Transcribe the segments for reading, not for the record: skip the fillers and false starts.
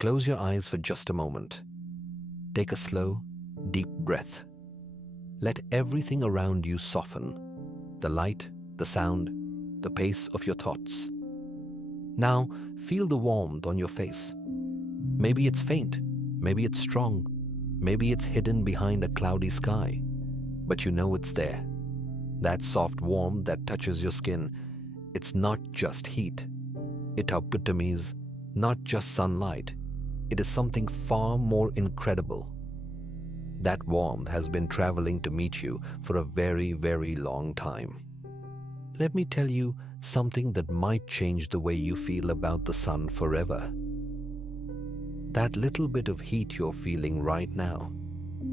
Close your eyes for just a moment. Take a slow, deep breath. Let everything around you soften. The light, the sound, the pace of your thoughts. Now, feel the warmth on your face. Maybe it's faint, maybe it's strong, maybe it's hidden behind a cloudy sky, but you know it's there. That soft warmth that touches your skin, it's not just heat. It epitomes not just sunlight, it is something far more incredible. That warmth has been traveling to meet you for a very, very long time. Let me tell you something that might change the way you feel about the sun forever. That little bit of heat you're feeling right now,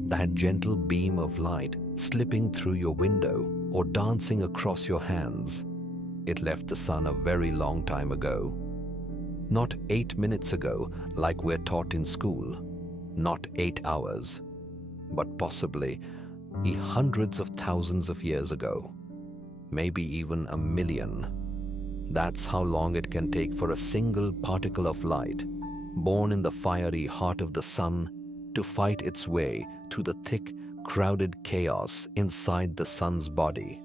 that gentle beam of light slipping through your window or dancing across your hands, it left the sun a very long time ago. Not 8 minutes ago, like we're taught in school, not 8 hours, but possibly hundreds of thousands of years ago, maybe even a million. That's how long it can take for a single particle of light, born in the fiery heart of the sun, to fight its way through the thick, crowded chaos inside the sun's body.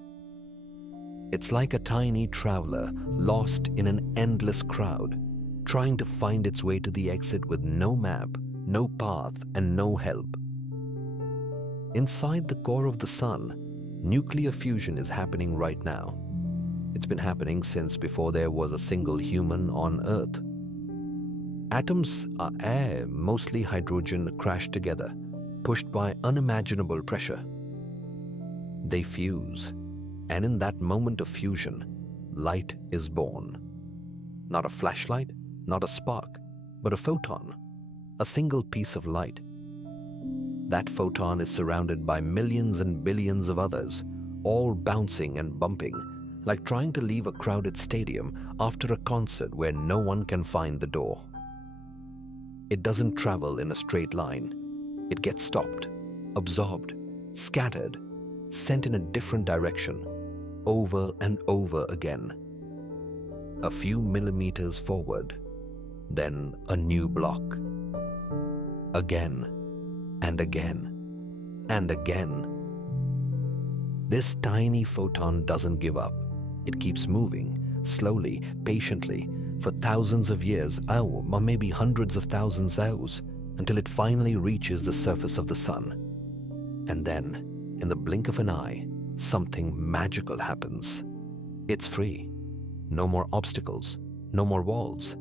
It's like a tiny traveler lost in an endless crowd, trying to find its way to the exit with no map, no path, and no help. Inside the core of the sun, nuclear fusion is happening right now. It's been happening since before there was a single human on Earth. Atoms are air, mostly hydrogen, crashed together, pushed by unimaginable pressure. They fuse, and in that moment of fusion, light is born. Not a flashlight, not a spark, but a photon, a single piece of light. That photon is surrounded by millions and billions of others, all bouncing and bumping, like trying to leave a crowded stadium after a concert where no one can find the door. It doesn't travel in a straight line. It gets stopped, absorbed, scattered, sent in a different direction, over and over again. A few millimeters forward, then a new block. Again, and again, and again. This tiny photon doesn't give up. It keeps moving, slowly, patiently, for thousands of years, or maybe hundreds of thousands of years, until it finally reaches the surface of the sun. And then, in the blink of an eye, something magical happens. It's free. No more obstacles, no more walls.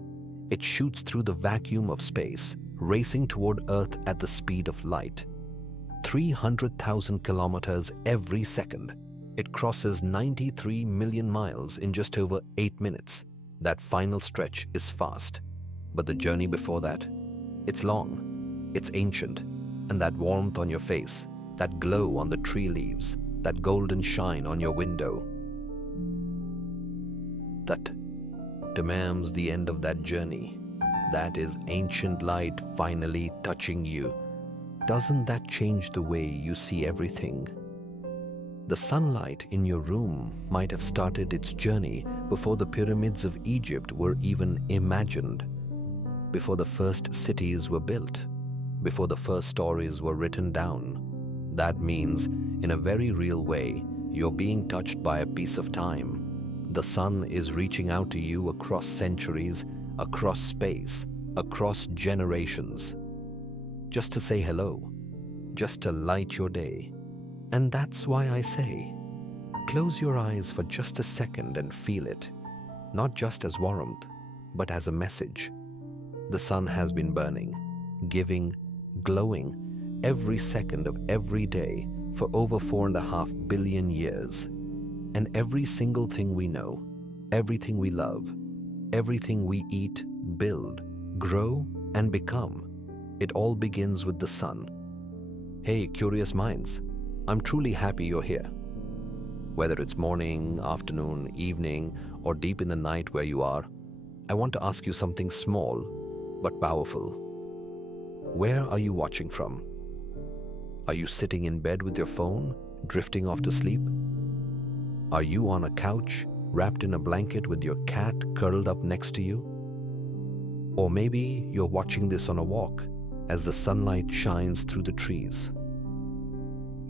It shoots through the vacuum of space, racing toward Earth at the speed of light. 300,000 kilometers every second. It crosses 93 million miles in just over 8 minutes. That final stretch is fast. But the journey before that, it's long, it's ancient, and that warmth on your face, that glow on the tree leaves, that golden shine on your window, that demands the end of that journey. That is ancient light finally touching you. Doesn't that change the way you see everything? The sunlight in your room might have started its journey before the pyramids of Egypt were even imagined, before the first cities were built, before the first stories were written down. That means, in a very real way, you're being touched by a piece of time. The sun is reaching out to you across centuries, across space, across generations, just to say hello, just to light your day. And that's why I say, close your eyes for just a second and feel it, not just as warmth, but as a message. The sun has been burning, giving, glowing every second of every day for over 4.5 billion years. And every single thing we know, everything we love, everything we eat, build, grow, and become, it all begins with the sun. Hey, curious minds, I'm truly happy you're here. Whether it's morning, afternoon, evening, or deep in the night where you are, I want to ask you something small but powerful. Where are you watching from? Are you sitting in bed with your phone, drifting off to sleep? Are you on a couch, wrapped in a blanket with your cat curled up next to you? Or maybe you're watching this on a walk as the sunlight shines through the trees.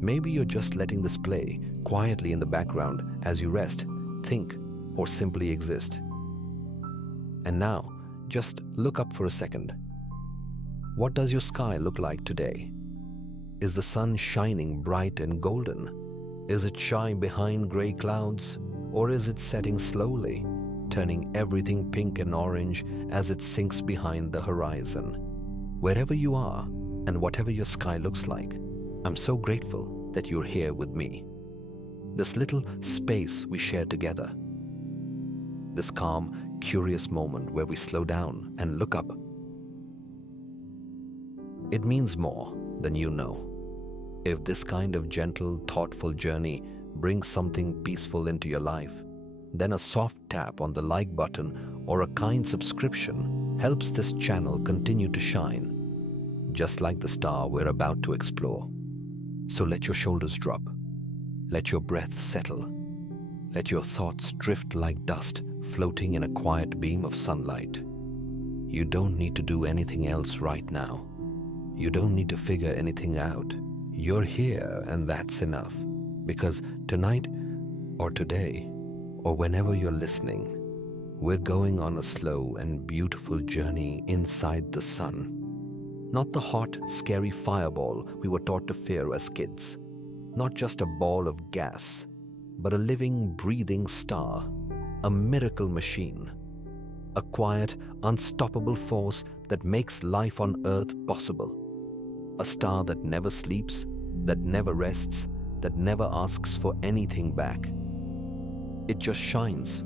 Maybe you're just letting this play quietly in the background as you rest, think, or simply exist. And now, just look up for a second. What does your sky look like today? Is the sun shining bright and golden? Is it shy behind gray clouds? Or is it setting slowly, turning everything pink and orange as it sinks behind the horizon? Wherever you are, and whatever your sky looks like, I'm so grateful that you're here with me. This little space we share together. This calm, curious moment where we slow down and look up. It means more than you know. If this kind of gentle, thoughtful journey brings something peaceful into your life, then a soft tap on the like button or a kind subscription helps this channel continue to shine, just like the star we're about to explore. So let your shoulders drop, let your breath settle, let your thoughts drift like dust floating in a quiet beam of sunlight. You don't need to do anything else right now. You don't need to figure anything out. You're here and that's enough. Because tonight or today or whenever you're listening, we're going on a slow and beautiful journey inside the sun. Not the hot, scary fireball we were taught to fear as kids. Not just a ball of gas, but a living, breathing star, a miracle machine, a quiet, unstoppable force that makes life on Earth possible. A star that never sleeps, that never rests, that never asks for anything back. It just shines.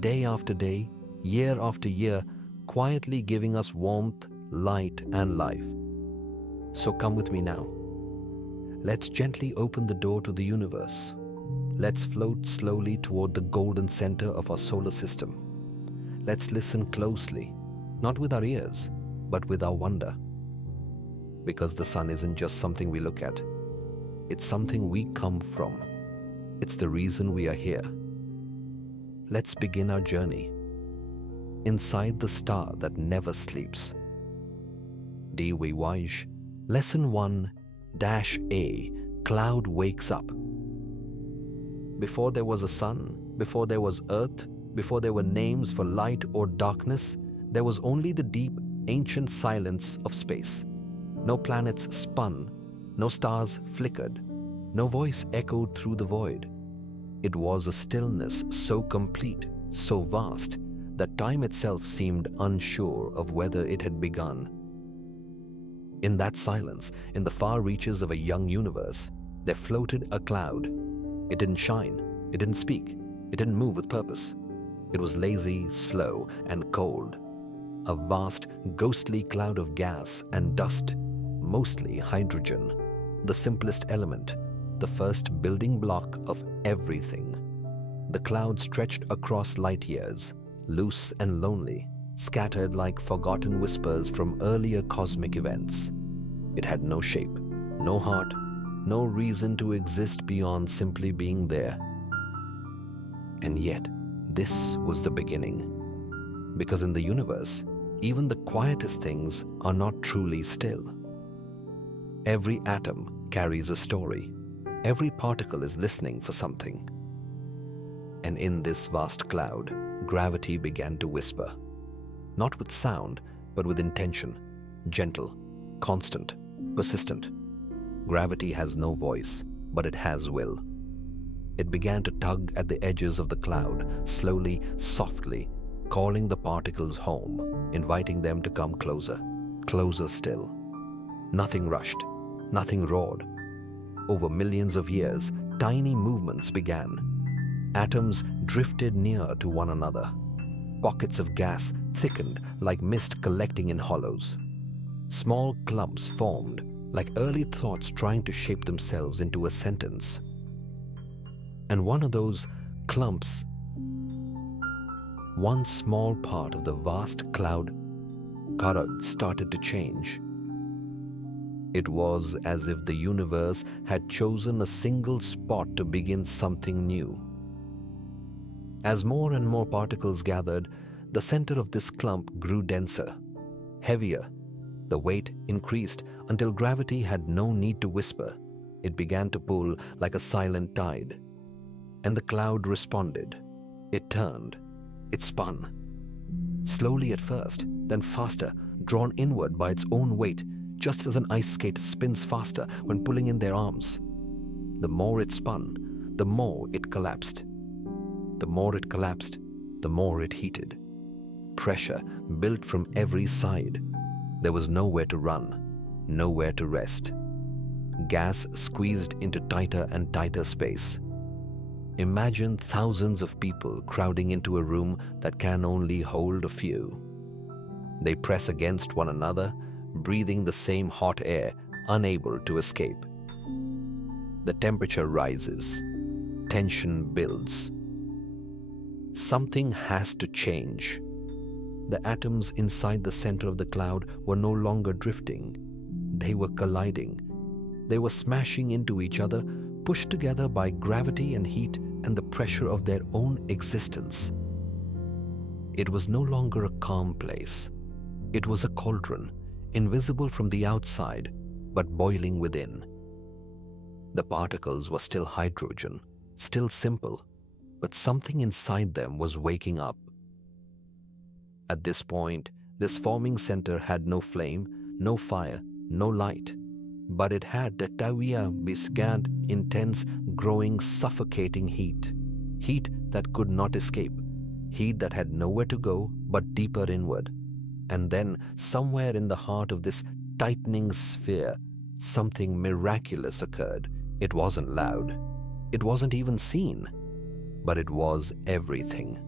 Day after day, year after year, quietly giving us warmth, light, and life. So come with me now. Let's gently open the door to the universe. Let's float slowly toward the golden center of our solar system. Let's listen closely, not with our ears, but with our wonder. Because the sun isn't just something we look at. It's something we come from. It's the reason we are here. Let's begin our journey. Inside the star that never sleeps. DWY Lesson 1-A Cloud Wakes Up. Before there was a sun, before there was earth, before there were names for light or darkness, there was only the deep, ancient silence of space. No planets spun, no stars flickered, no voice echoed through the void. It was a stillness so complete, so vast, that time itself seemed unsure of whether it had begun. In that silence, in the far reaches of a young universe, there floated a cloud. It didn't shine, it didn't speak, it didn't move with purpose. It was lazy, slow, and cold. A vast, ghostly cloud of gas and dust, mostly hydrogen, the simplest element, the first building block of everything. The cloud stretched across light years, loose and lonely, scattered like forgotten whispers from earlier cosmic events. It had no shape, no heart, no reason to exist beyond simply being there. And yet, this was the beginning. Because in the universe, even the quietest things are not truly still. Every atom carries a story. Every particle is listening for something. And in this vast cloud, gravity began to whisper. Not with sound, but with intention. Gentle, constant, persistent. Gravity has no voice, but it has will. It began to tug at the edges of the cloud, slowly, softly, calling the particles home, inviting them to come closer, closer still. Nothing rushed, nothing roared. Over millions of years, tiny movements began. Atoms drifted near to one another. Pockets of gas thickened like mist collecting in hollows. Small clumps formed, like early thoughts trying to shape themselves into a sentence. And one of those clumps, one small part of the vast cloud, Karag, started to change. It was as if the universe had chosen a single spot to begin something new. As more and more particles gathered, The center of this clump grew denser, heavier. The weight increased until gravity had no need to whisper. It began to pull like a silent tide. And the cloud responded. It turned. It spun. Slowly at first, then faster, drawn inward by its own weight, just as an ice skate spins faster when pulling in their arms. The more it spun, the more it collapsed. The more it collapsed, the more it heated. Pressure built from every side. There was nowhere to run, nowhere to rest. Gas squeezed into tighter and tighter space. Imagine thousands of people crowding into a room that can only hold a few. They press against one another, breathing the same hot air, unable to escape. The temperature rises. Tension builds. Something has to change. The atoms inside the center of the cloud were no longer drifting. They were colliding. They were smashing into each other, pushed together by gravity and heat and the pressure of their own existence. It was no longer a calm place. It was a cauldron, invisible from the outside, but boiling within. The particles were still hydrogen, still simple, but something inside them was waking up. At this point, this forming center had no flame, no fire, no light, but it had the tawia biscant, intense, growing, suffocating heat. Heat that could not escape. Heat that had nowhere to go but deeper inward. And then, somewhere in the heart of this tightening sphere, something miraculous occurred. It wasn't loud. It wasn't even seen. But it was everything.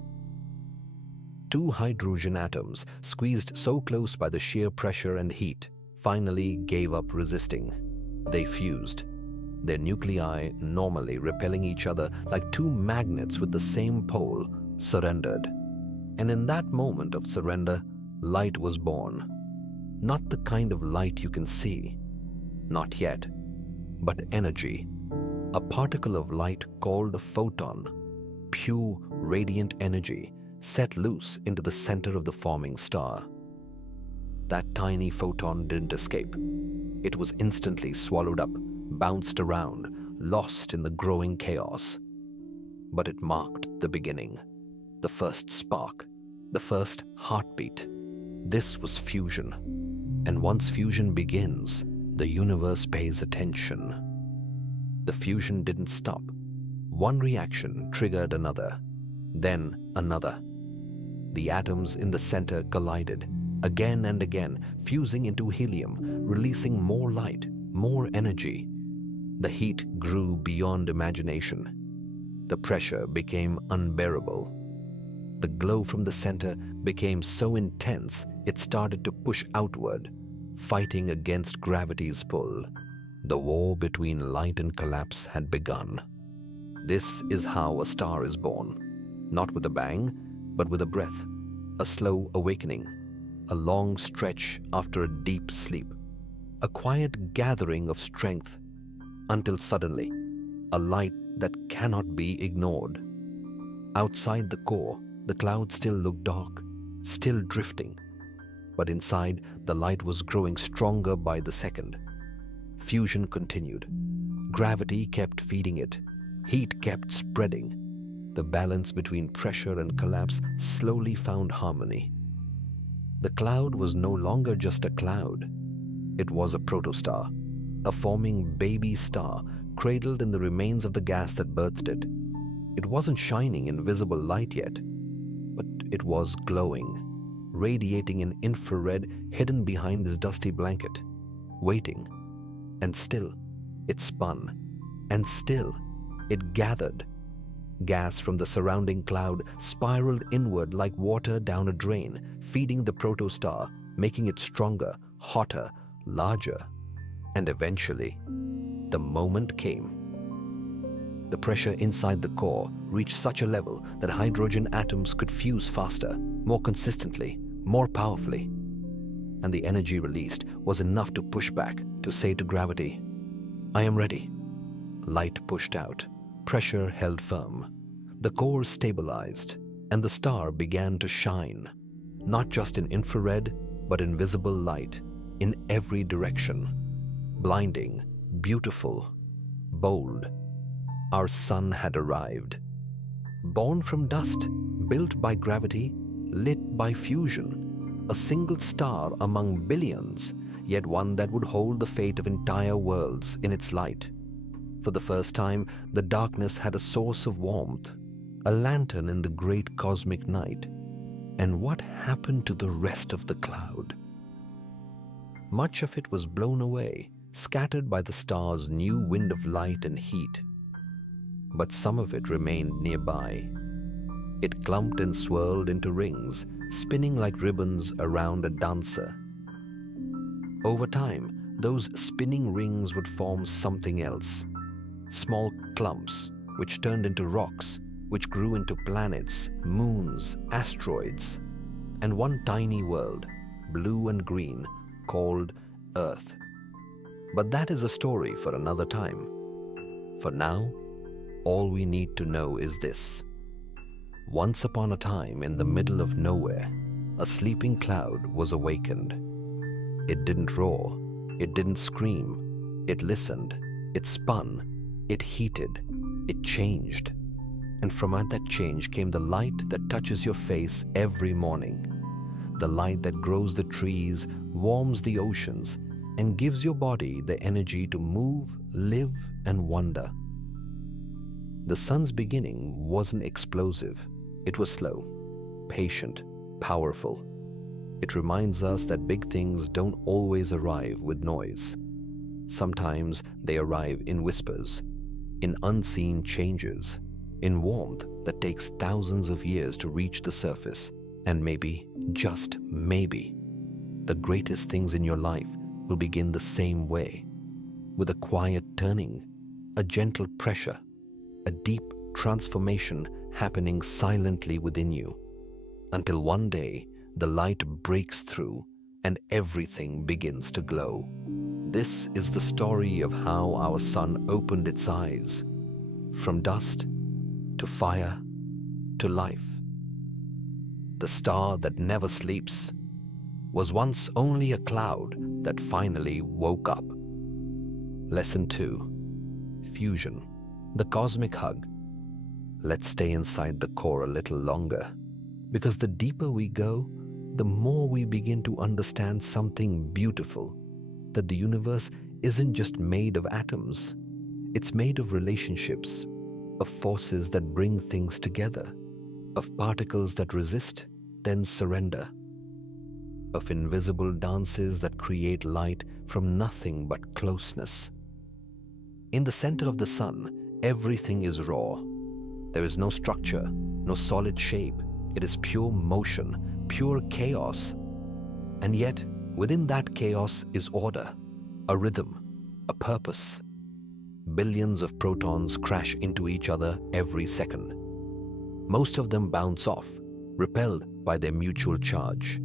Two hydrogen atoms, squeezed so close by the sheer pressure and heat, finally gave up resisting. They fused. Their nuclei, normally repelling each other like two magnets with the same pole, surrendered. And in that moment of surrender, light was born. Not the kind of light you can see. Not yet. But energy. A particle of light called a photon. Pure, radiant energy set loose into the center of the forming star. That tiny photon didn't escape. It was instantly swallowed up, bounced around, lost in the growing chaos. But it marked the beginning, the first spark, the first heartbeat. This was fusion. And once fusion begins, the universe pays attention. The fusion didn't stop. One reaction triggered another, then another. The atoms in the center collided, again and again, fusing into helium, releasing more light, more energy. The heat grew beyond imagination. The pressure became unbearable. The glow from the center became so intense it started to push outward, fighting against gravity's pull. The war between light and collapse had begun. This is how a star is born, not with a bang, but with a breath, a slow awakening, a long stretch after a deep sleep, a quiet gathering of strength, until suddenly, a light that cannot be ignored. Outside the core, the cloud still looked dark, still drifting, but inside, the light was growing stronger by the second. Fusion continued. Gravity kept feeding it. Heat kept spreading. The balance between pressure and collapse slowly found harmony. The cloud was no longer just a cloud. It was a protostar, a forming baby star cradled in the remains of the gas that birthed it. It wasn't shining in visible light yet, but it was glowing, radiating in infrared hidden behind this dusty blanket, waiting. And still, it spun, and still, it gathered. Gas from the surrounding cloud spiraled inward like water down a drain, feeding the protostar, making it stronger, hotter, larger. And eventually, the moment came. The pressure inside the core reached such a level that hydrogen atoms could fuse faster, more consistently, more powerfully. And the energy released was enough to push back, to say to gravity, "I am ready." Light pushed out. Pressure held firm. The core stabilized, and the star began to shine, not just in infrared, but in visible light, in every direction. Blinding, beautiful, bold. Our sun had arrived. Born from dust, built by gravity, lit by fusion. A single star among billions, yet one that would hold the fate of entire worlds in its light. For the first time, the darkness had a source of warmth, a lantern in the great cosmic night. And what happened to the rest of the cloud? Much of it was blown away, scattered by the star's new wind of light and heat. But some of it remained nearby. It clumped and swirled into rings, spinning like ribbons around a dancer. Over time, those spinning rings would form something else. Small clumps, which turned into rocks, which grew into planets, moons, asteroids, and one tiny world, blue and green, called Earth. But that is a story for another time. For now, all we need to know is this. Once upon a time, in the middle of nowhere, a sleeping cloud was awakened. It didn't roar, it didn't scream, it listened, it spun, it heated, it changed. And from that change came the light that touches your face every morning. The light that grows the trees, warms the oceans, and gives your body the energy to move, live, and wonder. The sun's beginning wasn't explosive. It was slow, patient, powerful. It reminds us that big things don't always arrive with noise. Sometimes they arrive in whispers, in unseen changes, in warmth that takes thousands of years to reach the surface. And maybe, just maybe, the greatest things in your life will begin the same way, with a quiet turning, a gentle pressure, a deep transformation happening silently within you, until one day the light breaks through and everything begins to glow. This is the story of how our sun opened its eyes, from dust to fire to life. The star that never sleeps was once only a cloud that finally woke up. Lesson 2. Fusion, the cosmic hug. Let's stay inside the core a little longer, because the deeper we go, the more we begin to understand something beautiful, that the universe isn't just made of atoms. It's made of relationships, of forces that bring things together, of particles that resist, then surrender, of invisible dances that create light from nothing but closeness. In the center of the sun, everything is raw. There is no structure, no solid shape. It is pure motion, pure chaos. And yet, within that chaos is order, a rhythm, a purpose. Billions of protons crash into each other every second. Most of them bounce off, repelled by their mutual charge.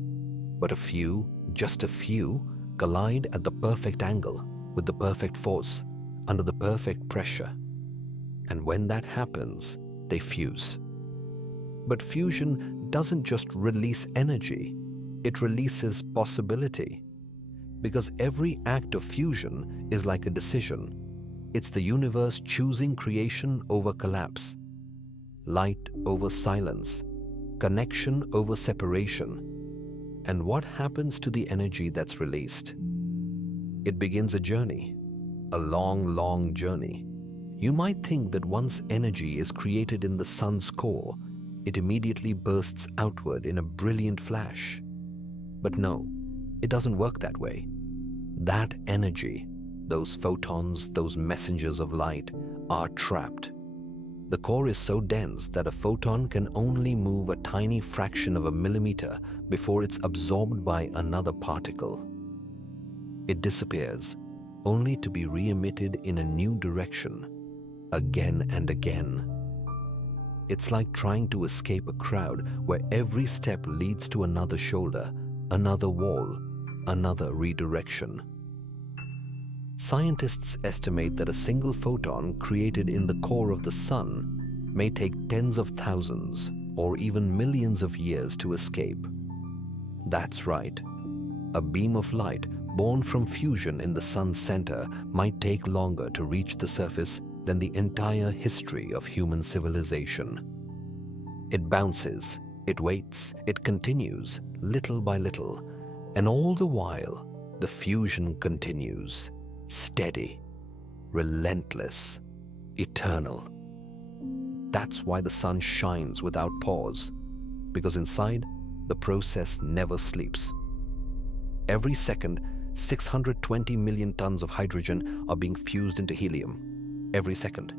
But a few, just a few, collide at the perfect angle, with the perfect force, under the perfect pressure. And when that happens, they fuse. But fusion doesn't just release energy, it releases possibility. Because every act of fusion is like a decision. It's the universe choosing creation over collapse, light over silence, connection over separation. And what happens to the energy that's released? It begins a journey, a long, long journey. You might think that once energy is created in the sun's core, it immediately bursts outward in a brilliant flash. But no, it doesn't work that way. That energy, those photons, those messengers of light, are trapped. The core is so dense that a photon can only move a tiny fraction of a millimeter before it's absorbed by another particle. It disappears, only to be re-emitted in a new direction, again and again. It's like trying to escape a crowd where every step leads to another shoulder, another wall, another redirection. Scientists estimate that a single photon created in the core of the sun may take tens of thousands, or even millions of years to escape. That's right. A beam of light born from fusion in the sun's center might take longer to reach the surface than the entire history of human civilization. It bounces, it waits, it continues, little by little, and all the while, the fusion continues, steady, relentless, eternal. That's why the sun shines without pause, because inside, the process never sleeps. Every second, 620 million tons of hydrogen are being fused into helium. Every second.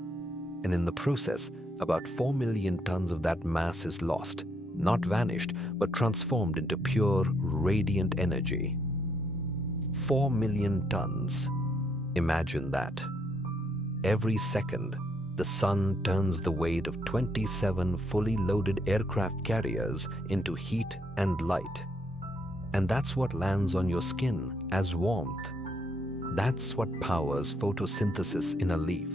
And in the process, about 4 million tons of that mass is lost, not vanished, but transformed into pure, radiant energy. 4 million tons. Imagine that. Every second, the sun turns the weight of 27 fully loaded aircraft carriers into heat and light. And that's what lands on your skin as warmth. That's what powers photosynthesis in a leaf.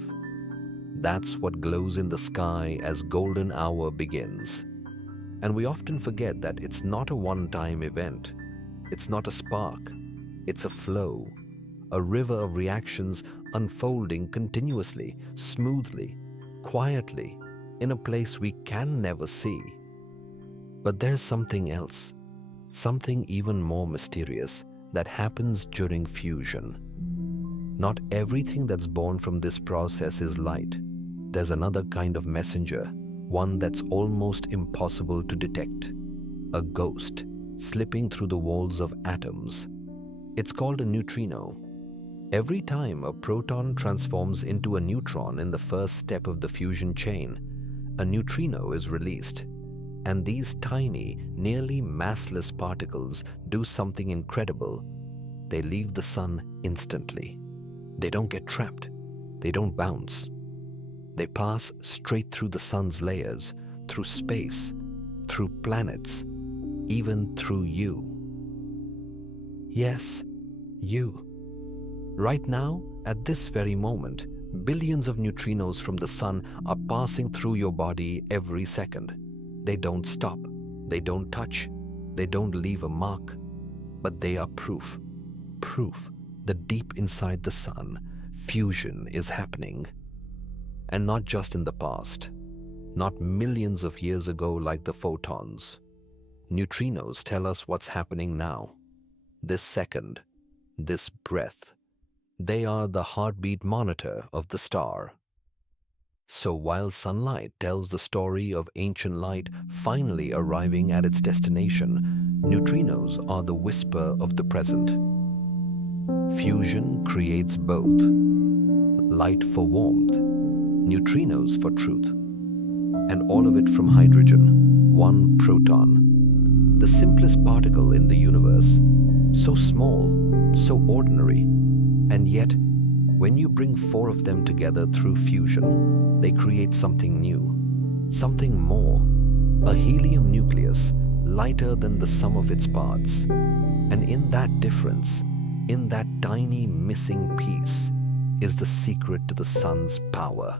That's what glows in the sky as golden hour begins. And we often forget that it's not a one-time event. It's not a spark. It's a flow, a river of reactions unfolding continuously, smoothly, quietly, in a place we can never see. But there's something else, something even more mysterious that happens during fusion. Not everything that's born from this process is light. There's another kind of messenger, one that's almost impossible to detect. A ghost slipping through the walls of atoms. It's called a neutrino. Every time a proton transforms into a neutron in the first step of the fusion chain, a neutrino is released. And these tiny, nearly massless particles do something incredible. They leave the sun instantly. They don't get trapped. They don't bounce. They pass straight through the sun's layers, through space, through planets, even through you. Yes, you. Right now, at this very moment, billions of neutrinos from the sun are passing through your body every second. They don't stop, they don't touch, they don't leave a mark, but they are proof that deep inside the sun, fusion is happening. And not just in the past, not millions of years ago like the photons. Neutrinos tell us what's happening now, this second, this breath. They are the heartbeat monitor of the star. So while sunlight tells the story of ancient light finally arriving at its destination, neutrinos are the whisper of the present. Fusion creates both. Light for warmth, neutrinos for truth. And all of it from hydrogen, one proton. The simplest particle in the universe. So small, so ordinary. And yet, when you bring 4 of them together through fusion, they create something new, something more, a helium nucleus lighter than the sum of its parts. And in that difference, in that tiny missing piece, is the secret to the sun's power.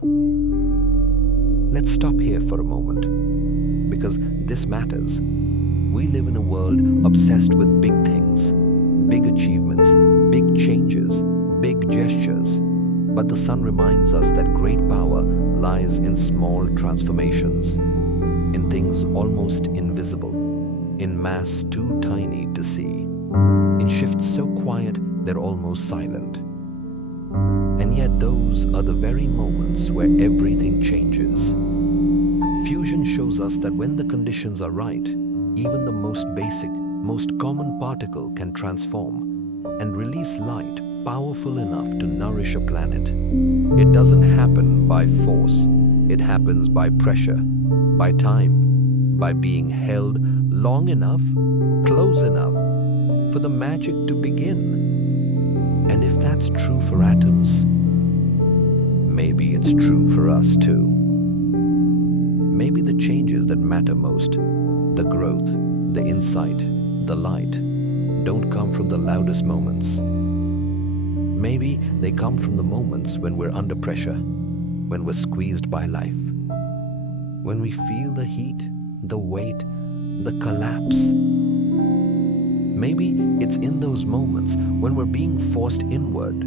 Let's stop here for a moment, because this matters. We live in a world obsessed with big things, big achievements, big changes, big gestures. But the sun reminds us that great power lies in small transformations, in things almost invisible, in mass too tiny to see, in shifts so quiet they're almost silent. And yet those are the very moments where everything changes. Fusion shows us that when the conditions are right, even the most basic, most common particle can transform and release light powerful enough to nourish a planet. It doesn't happen by force. It happens by pressure, by time, by being held long enough, close enough, for the magic to begin. And if that's true for atoms, maybe it's true for us too. Maybe the changes that matter most, the growth, the insight, the light, don't come from the loudest moments. Maybe they come from the moments when we're under pressure, when we're squeezed by life, when we feel the heat, the weight, the collapse. Maybe it's in those moments when we're being forced inward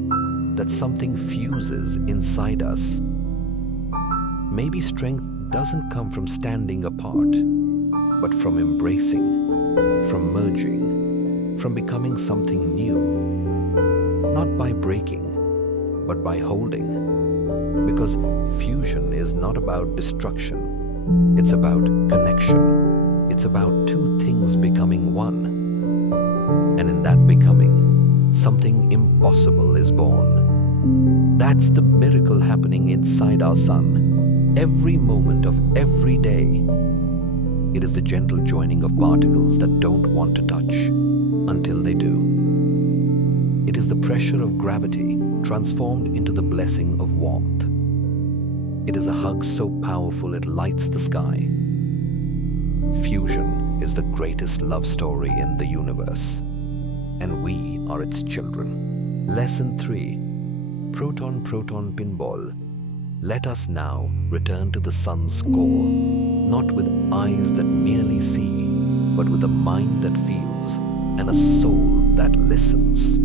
that something fuses inside us. Maybe strength doesn't come from standing apart, but from embracing, from merging, from becoming something new. Not by breaking, but by holding. Because fusion is not about destruction, it's about connection. It's about two things becoming one. And in that becoming, something impossible is born. That's the miracle happening inside our sun, every moment of every day. It is the gentle joining of particles that don't want to touch until they do. It is the pressure of gravity transformed into the blessing of warmth. It is a hug so powerful it lights the sky. Fusion is the greatest love story in the universe, and we are its children. Lesson 3. Proton Proton Pinball. Let us now return to the sun's core, not with eyes that merely see, but with a mind that feels and a soul that listens.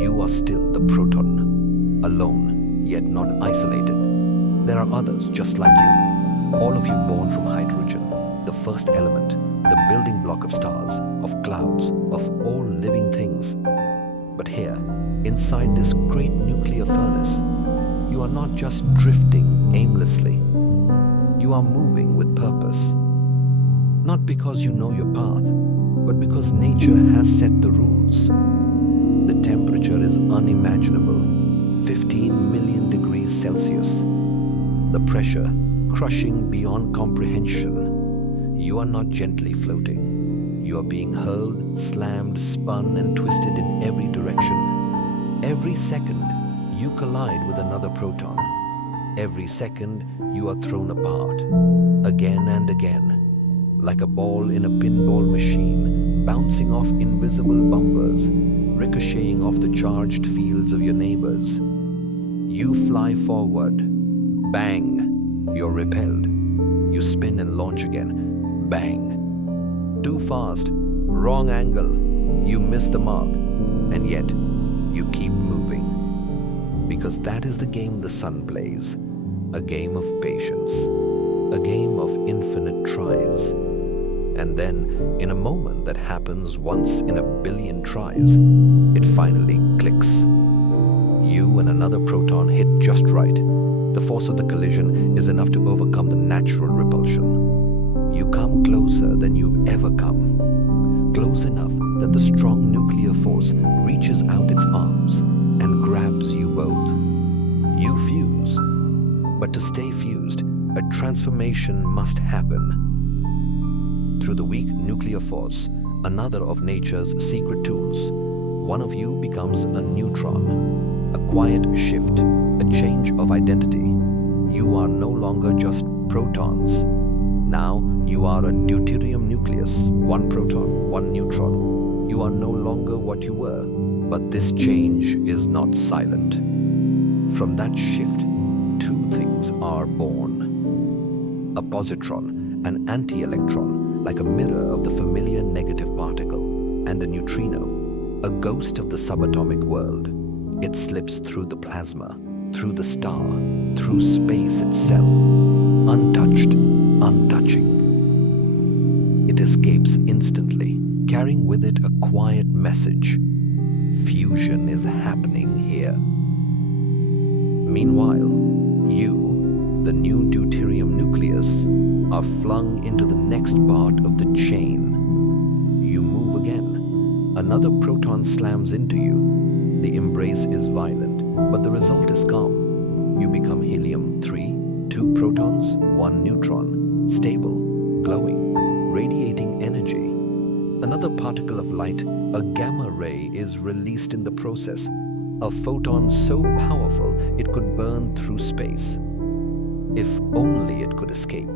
You are still the proton, alone yet not isolated. There are others just like you, all of you born from hydrogen, the first element, the building block of stars, of clouds, of all living things. But here, inside this great nuclear furnace, you are not just drifting aimlessly. You are moving with purpose. Not because you know your path, but because nature has set the rules. The temperature is unimaginable, 15 million degrees Celsius. The pressure crushing beyond comprehension. You are not gently floating. You are being hurled, slammed, spun, and twisted in every direction. Every second, you collide with another proton. Every second, you are thrown apart, again and again, like a ball in a pinball machine, bouncing off invisible bumpers, ricocheting off the charged fields of your neighbors. You fly forward. Bang! You're repelled. You spin and launch again. Bang! Too fast. Wrong angle. You miss the mark. And yet, you keep moving. Because that is the game the sun plays. A game of patience. A game of infinite tries. And then, in a moment that happens once in a billion tries, it finally clicks. You and another proton hit just right. The force of the collision is enough to overcome the natural repulsion. You come closer than you've ever come. Close enough that the strong nuclear force reaches out its arms and grabs you both. You fuse. But to stay fused, a transformation must happen. Through the weak nuclear force, another of nature's secret tools, one of you becomes a neutron, a quiet shift, a change of identity. You are no longer just protons. Now you are a deuterium nucleus, one proton, one neutron. You are no longer what you were, but this change is not silent. From that shift, two things are born. A positron, an anti-electron, like a mirror of the familiar negative particle, and a neutrino, a ghost of the subatomic world. It slips through the plasma, through the star, through space itself, untouched, untouching. It escapes instantly, carrying with it a quiet message. Fusion is happening here. Meanwhile, you, the new deuterium nucleus, are flung into the next part of the chain. You move again. Another proton slams into you. The embrace is violent, but the result is calm. You become helium-3, 2 protons, 1 neutron, stable, glowing, radiating energy. Another particle of light, a gamma ray, is released in the process. A photon so powerful it could burn through space. If only it could escape.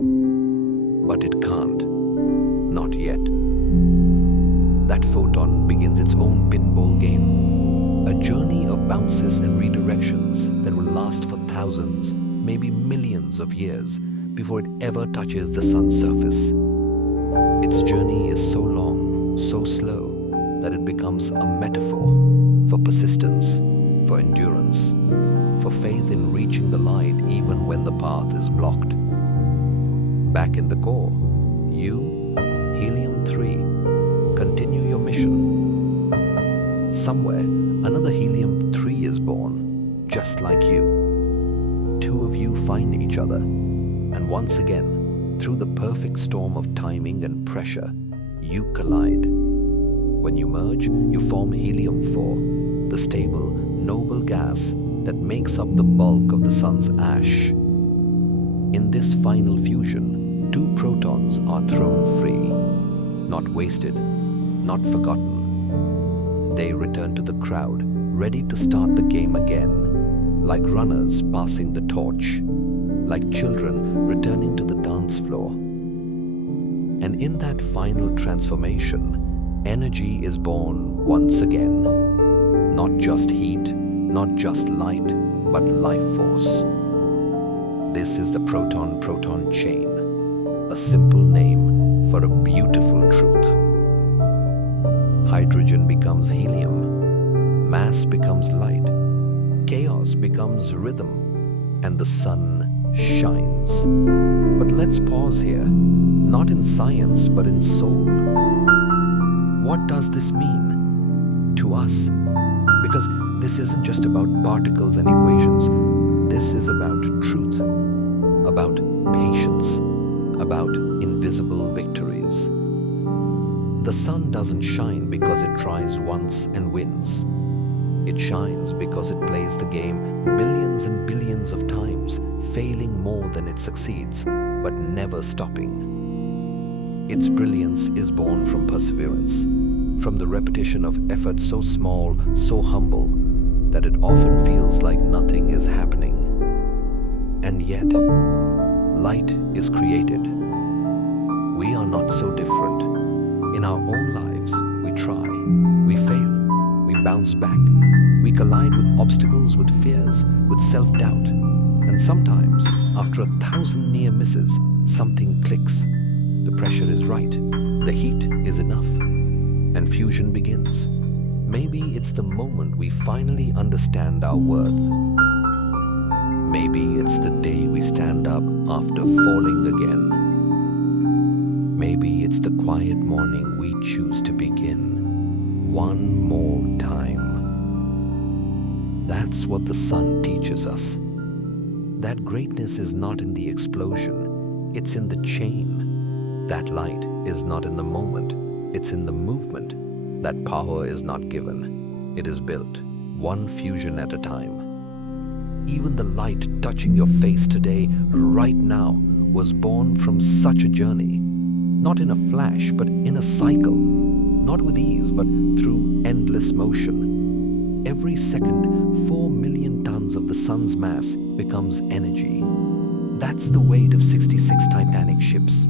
But it can't. Not yet. That photon begins its own pinball game. A journey of bounces and redirections that will last for thousands, maybe millions of years, before it ever touches the sun's surface. Its journey is so long, so slow, that it becomes a metaphor for persistence, for endurance, for faith in reaching the light even when the path is blocked. Back in the core, you, helium-3, continue your mission. Somewhere, another helium-3 is born, just like you. Two of you find each other, and once again, through the perfect storm of timing and pressure, you collide. When you merge, you form helium-4, the stable, noble gas that makes up the bulk of the sun's ash. In this final fusion, two protons are thrown free, not wasted, not forgotten. They return to the crowd, ready to start the game again, like runners passing the torch, like children returning to the dance floor. And in that final transformation, energy is born once again. Not just heat, not just light, but life force. This is the proton-proton chain, a simple name for a beautiful truth. Hydrogen becomes helium, mass becomes light, chaos becomes rhythm, and the sun shines. But let's pause here, not in science, but in soul. What does this mean to us? Because this isn't just about particles and equations. This is about truth, about patience, about invisible victories. The sun doesn't shine because it tries once and wins. It shines because it plays the game billions and billions of times, failing more than it succeeds, but never stopping. Its brilliance is born from perseverance, from the repetition of effort so small, so humble, that it often feels like nothing is happening. And yet, light is created. We are not so different. In our own lives, we try, we fail, we bounce back, we collide with obstacles, with fears, with self-doubt. And sometimes, after 1,000 near misses, something clicks. The pressure is right, the heat is enough, and fusion begins. Maybe it's the moment we finally understand our worth. Maybe it's the day we stand up after falling again. Maybe it's the quiet morning we choose to begin one more time. That's what the sun teaches us. That greatness is not in the explosion, it's in the chain. That light is not in the moment, it's in the movement. That power is not given, it is built, one fusion at a time. Even the light touching your face today, right now, was born from such a journey. Not in a flash, but in a cycle. Not with ease, but through endless motion. Every second, 4 million tons of the sun's mass becomes energy. That's the weight of 66 Titanic ships,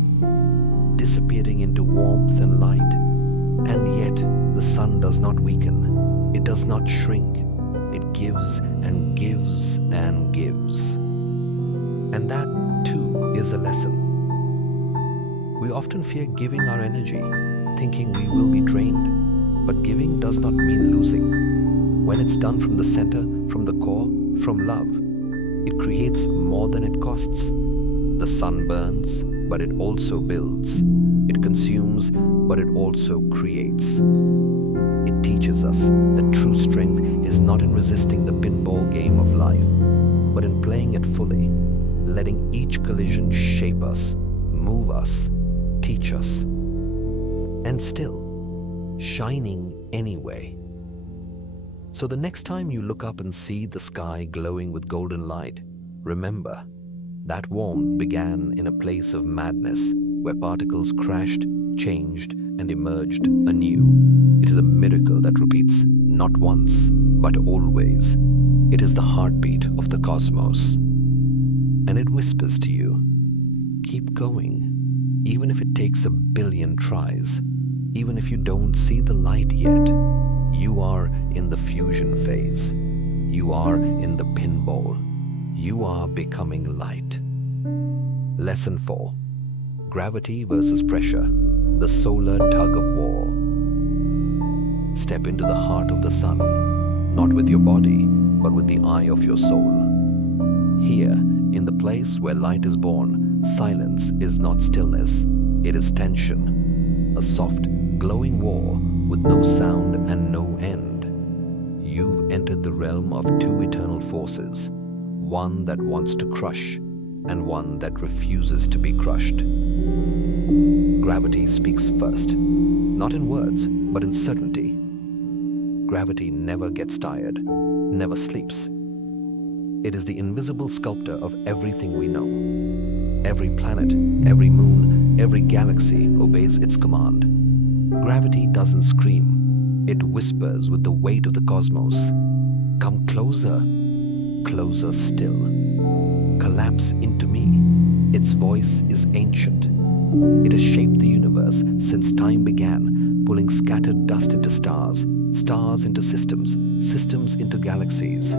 disappearing into warmth and light. And yet, the sun does not weaken. It does not shrink. It gives and gives and gives. And that, too, is a lesson. We often fear giving our energy, thinking we will be drained. But giving does not mean losing. When it's done from the center, from the core, from love, it creates more than it costs. The sun burns, but it also builds. It consumes, but it also creates. It teaches us that true strength is not in resisting the pinball game of life, but in playing it fully, letting each collision shape us, move us, teach us, and still shining anyway. So the next time you look up and see the sky glowing with golden light, remember that warmth began in a place of madness where particles crashed, changed, and emerged anew. It is a miracle that repeats not once, but always. It is the heartbeat of the cosmos. And it whispers to you, keep going, even if it takes 1 billion tries, even if you don't see the light yet. You are in the fusion phase. You are in the pinball. You are becoming light. Lesson 4. Gravity versus pressure, the solar tug of war. Step into the heart of the sun, not with your body, but with the eye of your soul. Here, in the place where light is born, silence is not stillness, it is tension. A soft, glowing war with no sound and no end. You've entered the realm of two eternal forces, one that wants to crush and one that refuses to be crushed. Gravity speaks first, not in words, but in certainty. Gravity never gets tired, never sleeps. It is the invisible sculptor of everything we know. Every planet, every moon, every galaxy obeys its command. Gravity doesn't scream, it whispers with the weight of the cosmos. Come closer, closer still. Collapse into me. Its voice is ancient. It has shaped the universe since time began, pulling scattered dust into stars, stars into systems, systems into galaxies.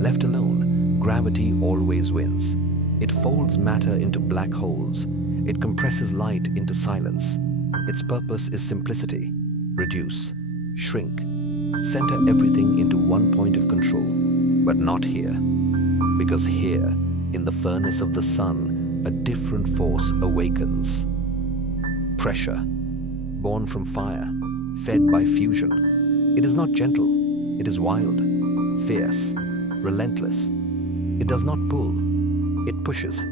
Left alone, gravity always wins. It folds matter into black holes. It compresses light into silence. Its purpose is simplicity. Reduce, shrink, center everything into one point of control. But not here. Because here, in the furnace of the sun, a different force awakens. Pressure, born from fire, fed by fusion. It is not gentle, it is wild, fierce, relentless. It does not pull, it pushes.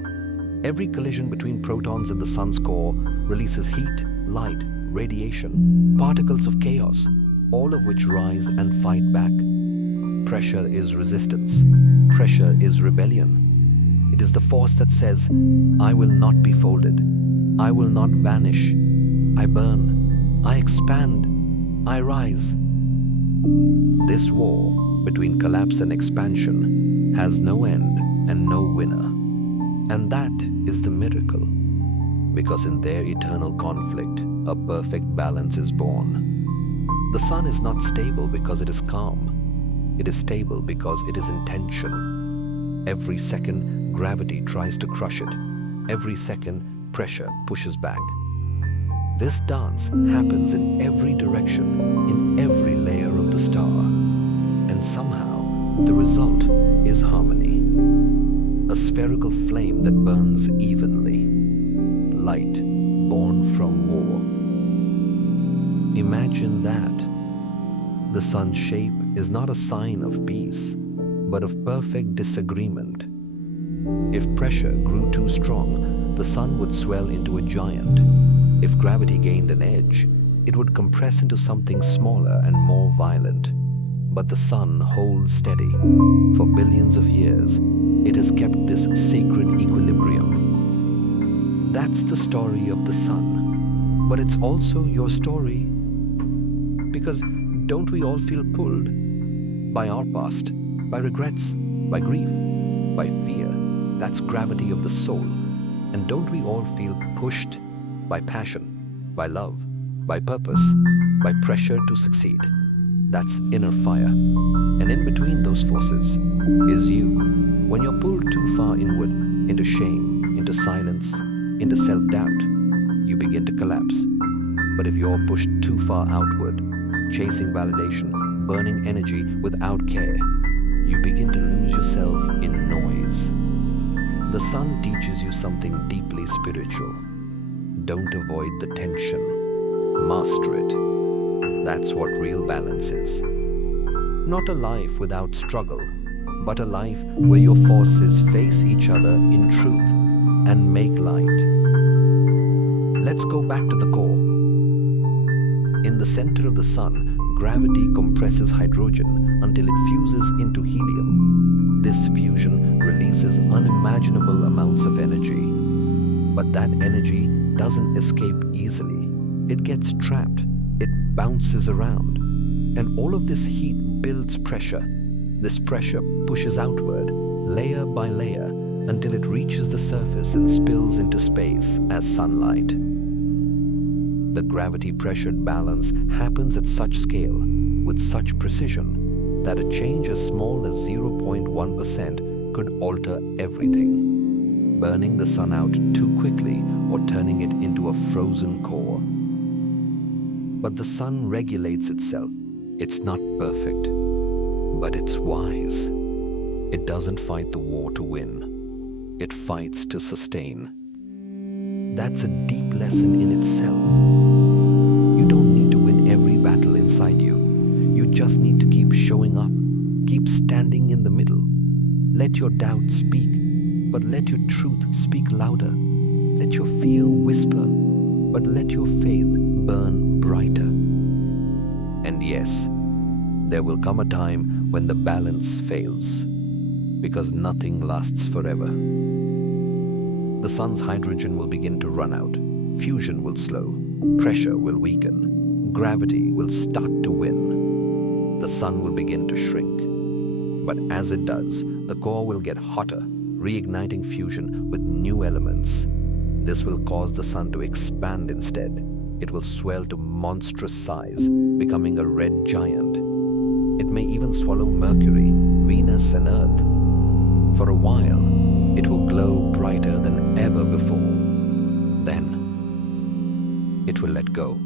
Every collision between protons in the sun's core releases heat, light, radiation, particles of chaos, all of which rise and fight back. Pressure is resistance. Pressure is rebellion. It is the force that says, I will not be folded. I will not vanish. I burn. I expand. I rise. This war between collapse and expansion has no end and no winner. And that is the miracle. Because in their eternal conflict, a perfect balance is born. The sun is not stable because it is calm. It is stable because it is in tension. Every second, gravity tries to crush it. Every second, pressure pushes back. This dance happens in every direction, in every layer of the star. And somehow, the result is harmony. A spherical flame that burns evenly. Light born from war. Imagine that. The sun's shape is not a sign of peace, but of perfect disagreement. If pressure grew too strong, the sun would swell into a giant. If gravity gained an edge, it would compress into something smaller and more violent. But the sun holds steady. For billions of years, it has kept this sacred equilibrium. That's the story of the sun. But it's also your story. Because don't we all feel pulled by our past, by regrets, by grief, by fear? That's gravity of the soul. And don't we all feel pushed by passion, by love, by purpose, by pressure to succeed? That's inner fire. And in between those forces is you. When you're pulled too far inward, into shame, into silence, into self-doubt, you begin to collapse. But if you're pushed too far outward, chasing validation, burning energy without care, you begin to lose yourself in noise. The sun teaches you something deeply spiritual. Don't avoid the tension. Master it. That's what real balance is. Not a life without struggle, but a life where your forces face each other in truth and make light. Let's go back to the core. In the center of the sun, gravity compresses hydrogen until it fuses into helium. This fusion releases unimaginable amounts of energy. But that energy doesn't escape easily. It gets trapped. It bounces around. And all of this heat builds pressure. This pressure pushes outward, layer by layer, until it reaches the surface and spills into space as sunlight. The gravity-pressured balance happens at such scale, with such precision, that a change as small as 0.1% could alter everything. burning the sun out too quickly or turning it into a frozen core. But the sun regulates itself. It's not perfect, but it's wise. It doesn't fight the war to win. It fights to sustain. That's a deep lesson in itself. You don't need to win every battle inside you. You just need to keep showing up. Keep standing in the middle. Let your doubt speak, but let your truth speak louder. Let your fear whisper, but let your faith burn brighter. And yes, there will come a time when the balance fails, because nothing lasts forever. The sun's hydrogen will begin to run out, fusion will slow, pressure will weaken, gravity will start to win. The sun will begin to shrink. But as it does, the core will get hotter, reigniting fusion with new elements. This will cause the sun to expand instead. It will swell to monstrous size, becoming a red giant. It may even swallow Mercury, Venus, and Earth. For a while, it will glow brighter than ever before. Then, it will let go.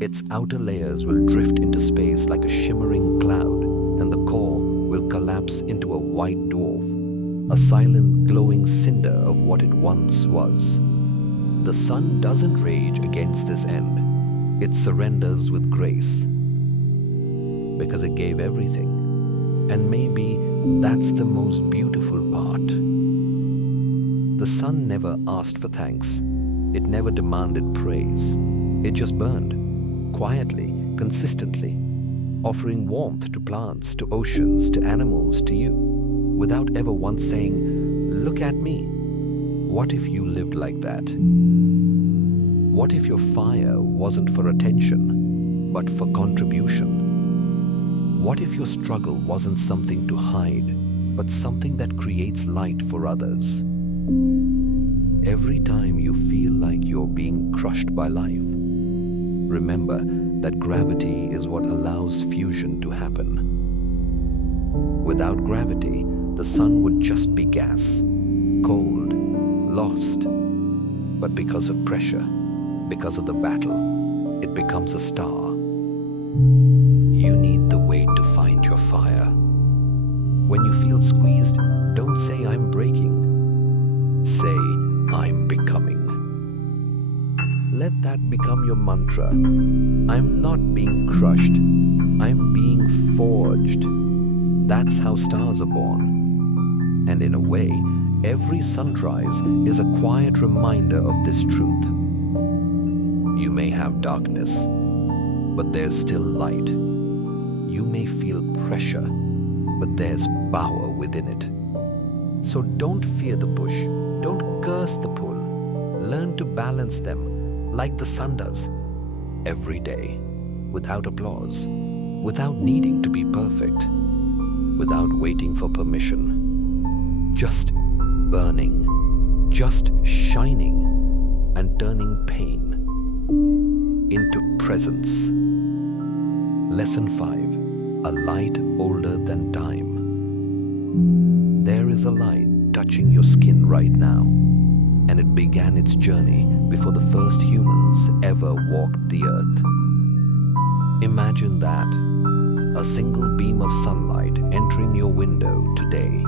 Its outer layers will drift into space like a shimmering cloud, and the core will collapse into a white dwarf, a silent glowing cinder of what it once was. The sun doesn't rage against this end. It surrenders with grace, because it gave everything. And maybe that's the most beautiful part. The sun never asked for thanks. It never demanded praise. It just burned, quietly, consistently, offering warmth to plants, to oceans, to animals, to you, without ever once saying, "Look at me." What if you lived like that? What if your fire wasn't for attention, but for contribution? What if your struggle wasn't something to hide, but something that creates light for others? Every time you feel like you're being crushed by life, remember that gravity is what allows fusion to happen. Without gravity, the sun would just be gas, cold, lost. But because of pressure, because of the battle, it becomes a star. You need the weight to find your fire. When you feel squeezed, don't say "I'm breaking." Say "I'm becoming." Let that become your mantra. I'm not being crushed. I'm being forged. That's how stars are born. And in a way, every sunrise is a quiet reminder of this truth. You may have darkness, but there's still light. You may feel pressure, but there's power within it. So don't fear the push. Don't curse the pull. Learn to balance them like the sun does, every day, without applause, without needing to be perfect, without waiting for permission. Just burning, just shining, and turning pain into presence. Lesson 5. A light older than time. There is a light touching your skin right now, and it began its journey before the first humans ever walked the earth. Imagine that, a single beam of sunlight entering your window today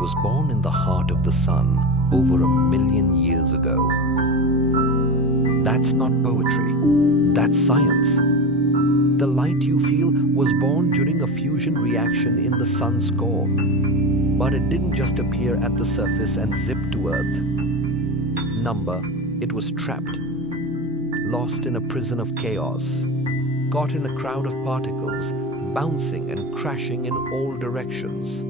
was born in the heart of the sun over 1,000,000 years ago. That's not poetry, that's science. The light you feel was born during a fusion reaction in the sun's core. But it didn't just appear at the surface and zip to Earth. Number, it was trapped, lost in a prison of chaos, caught in a crowd of particles, bouncing and crashing in all directions.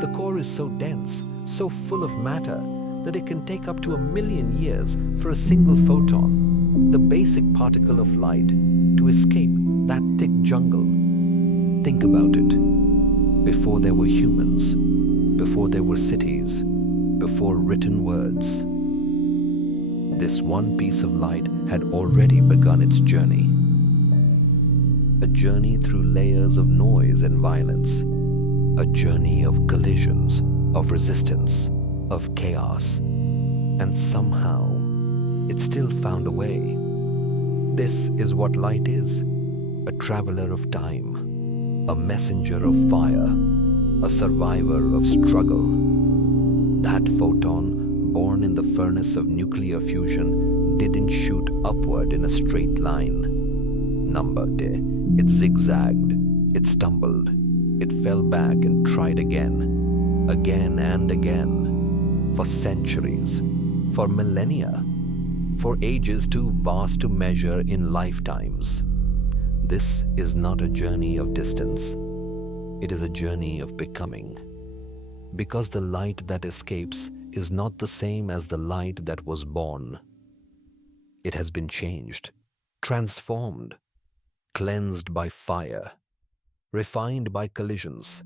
The core is so dense, so full of matter, that it can take up to 1,000,000 years for a single photon, the basic particle of light, to escape that thick jungle. Think about it. Before there were humans, before there were cities, before written words, this one piece of light had already begun its journey. A journey through layers of noise and violence. A journey of collisions, of resistance, of chaos, and somehow it still found a way. This is what light is: a traveler of time, a messenger of fire, a survivor of struggle. That photon, born in the furnace of nuclear fusion, didn't shoot upward in a straight line. Numbered. It zigzagged, it stumbled, it fell back and tried again, again and again, for centuries, for millennia, for ages too vast to measure in lifetimes. This is not a journey of distance. It is a journey of becoming. Because the light that escapes is not the same as the light that was born. It has been changed, transformed, cleansed by fire, refined by collisions.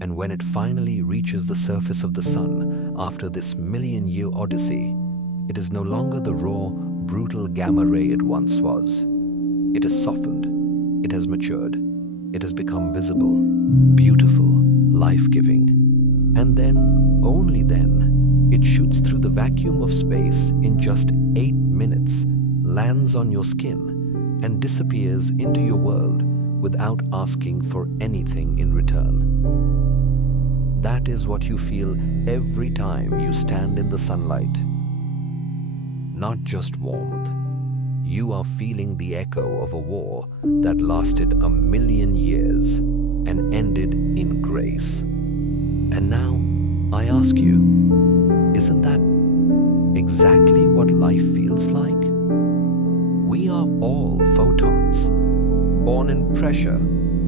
And when it finally reaches the surface of the sun after this million-year odyssey, it is no longer the raw, brutal gamma ray it once was. It has softened, it has matured, it has become visible, beautiful, life-giving. And then, only then, it shoots through the vacuum of space in just 8 minutes, lands on your skin, and disappears into your world without asking for anything in return. That is what you feel every time you stand in the sunlight. Not just warmth. You are feeling the echo of a war that lasted 1,000,000 years and ended in grace. And now, I ask you, isn't that exactly what life feels like? We are all photons, born in pressure,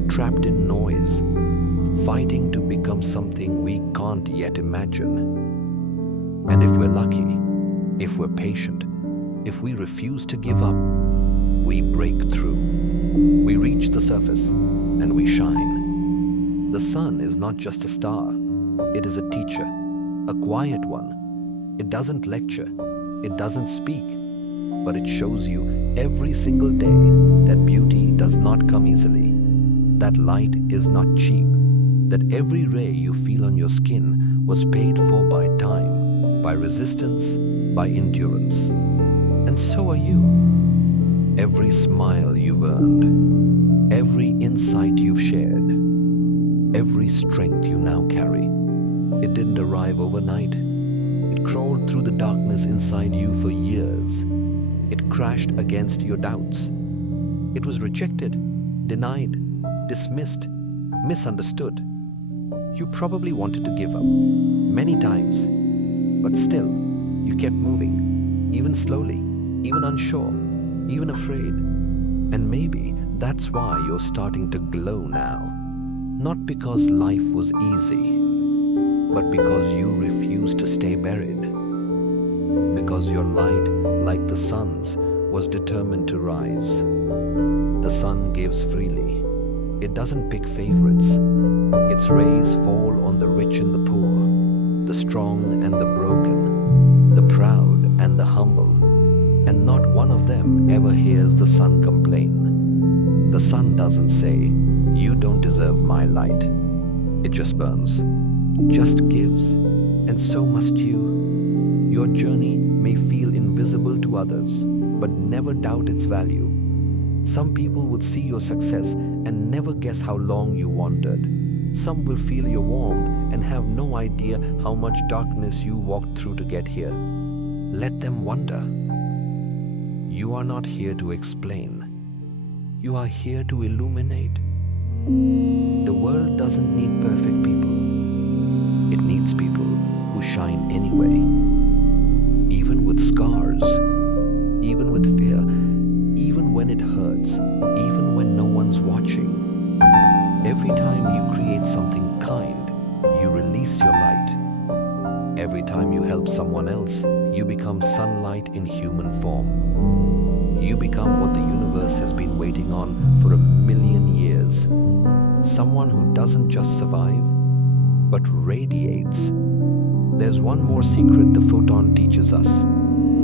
trapped in noise, fighting to become something we can't yet imagine. And if we're lucky, if we're patient, if we refuse to give up, we break through. We reach the surface and we shine. The sun is not just a star. It is a teacher, a quiet one. It doesn't lecture, it doesn't speak, but it shows you every single day that beauty does not come easily, that light is not cheap, that every ray you feel on your skin was paid for by time, by resistance, by endurance. And so are you. Every smile you've earned, every insight you've shared, every strength you now carry, it didn't arrive overnight. It crawled through the darkness inside you for years. It crashed against your doubts. It was rejected, denied, dismissed, misunderstood. You probably wanted to give up many times, but still, you kept moving, even slowly, even unsure, even afraid. And maybe that's why you're starting to glow now. Not because life was easy, but because you refuse to stay buried. Because your light, like the sun's, was determined to rise. The sun gives freely. It doesn't pick favorites. Its rays fall on the rich and the poor, the strong and the broken, the proud and the humble. And not one of them ever hears the sun complain. The sun doesn't say, "You don't deserve my light." It just burns, just gives, and so must you. Your journey may feel invisible to others, but never doubt its value. Some people would see your success and never guess how long you wandered. Some will feel your warmth and have no idea how much darkness you walked through to get here. Let them wonder. You are not here to explain. You are here to illuminate. The world doesn't need perfect people. It needs people who shine anyway. Even with scars, even with fear, even when it hurts, even when no one's watching. Every time you create something kind, you release your light. Every time you help someone else, you become sunlight in human form. You become what the universe has been waiting on for 1,000,000 years. Someone who doesn't just survive, but radiates. There's one more secret the photon teaches us.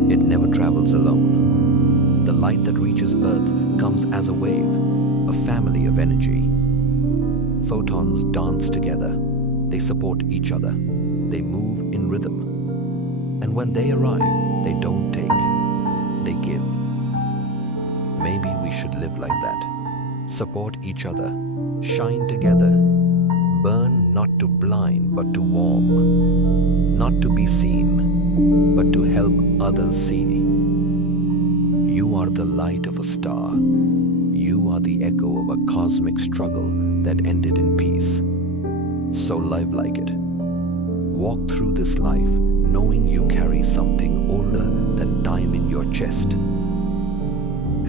It never travels alone. The light that reaches Earth comes as a wave, a family of energy. Photons dance together. They support each other. They move in rhythm. And when they arrive, they don't take, they give. Maybe we should live like that. Support each other, shine together, burn not to blind but to warm, not to be seen but to help others see. You are the light of a star. You are the echo of a cosmic struggle that ended in peace. So live like it. Walk through this life knowing you carry something older than time in your chest.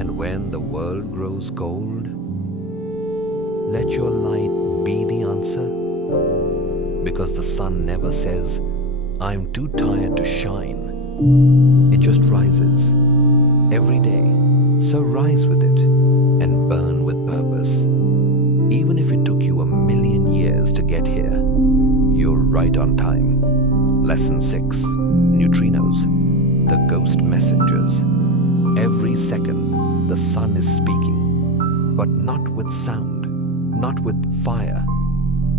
And when the world grows cold, let your light be the answer. Because the sun never says, "I'm too tired to shine." It just rises every day. So rise with it and burn with purpose. Even if it took you 1,000,000 years to get here, you're right on time. Lesson 6. Neutrinos, the ghost messengers. Every second, the sun is speaking, but not with sound, not with fire,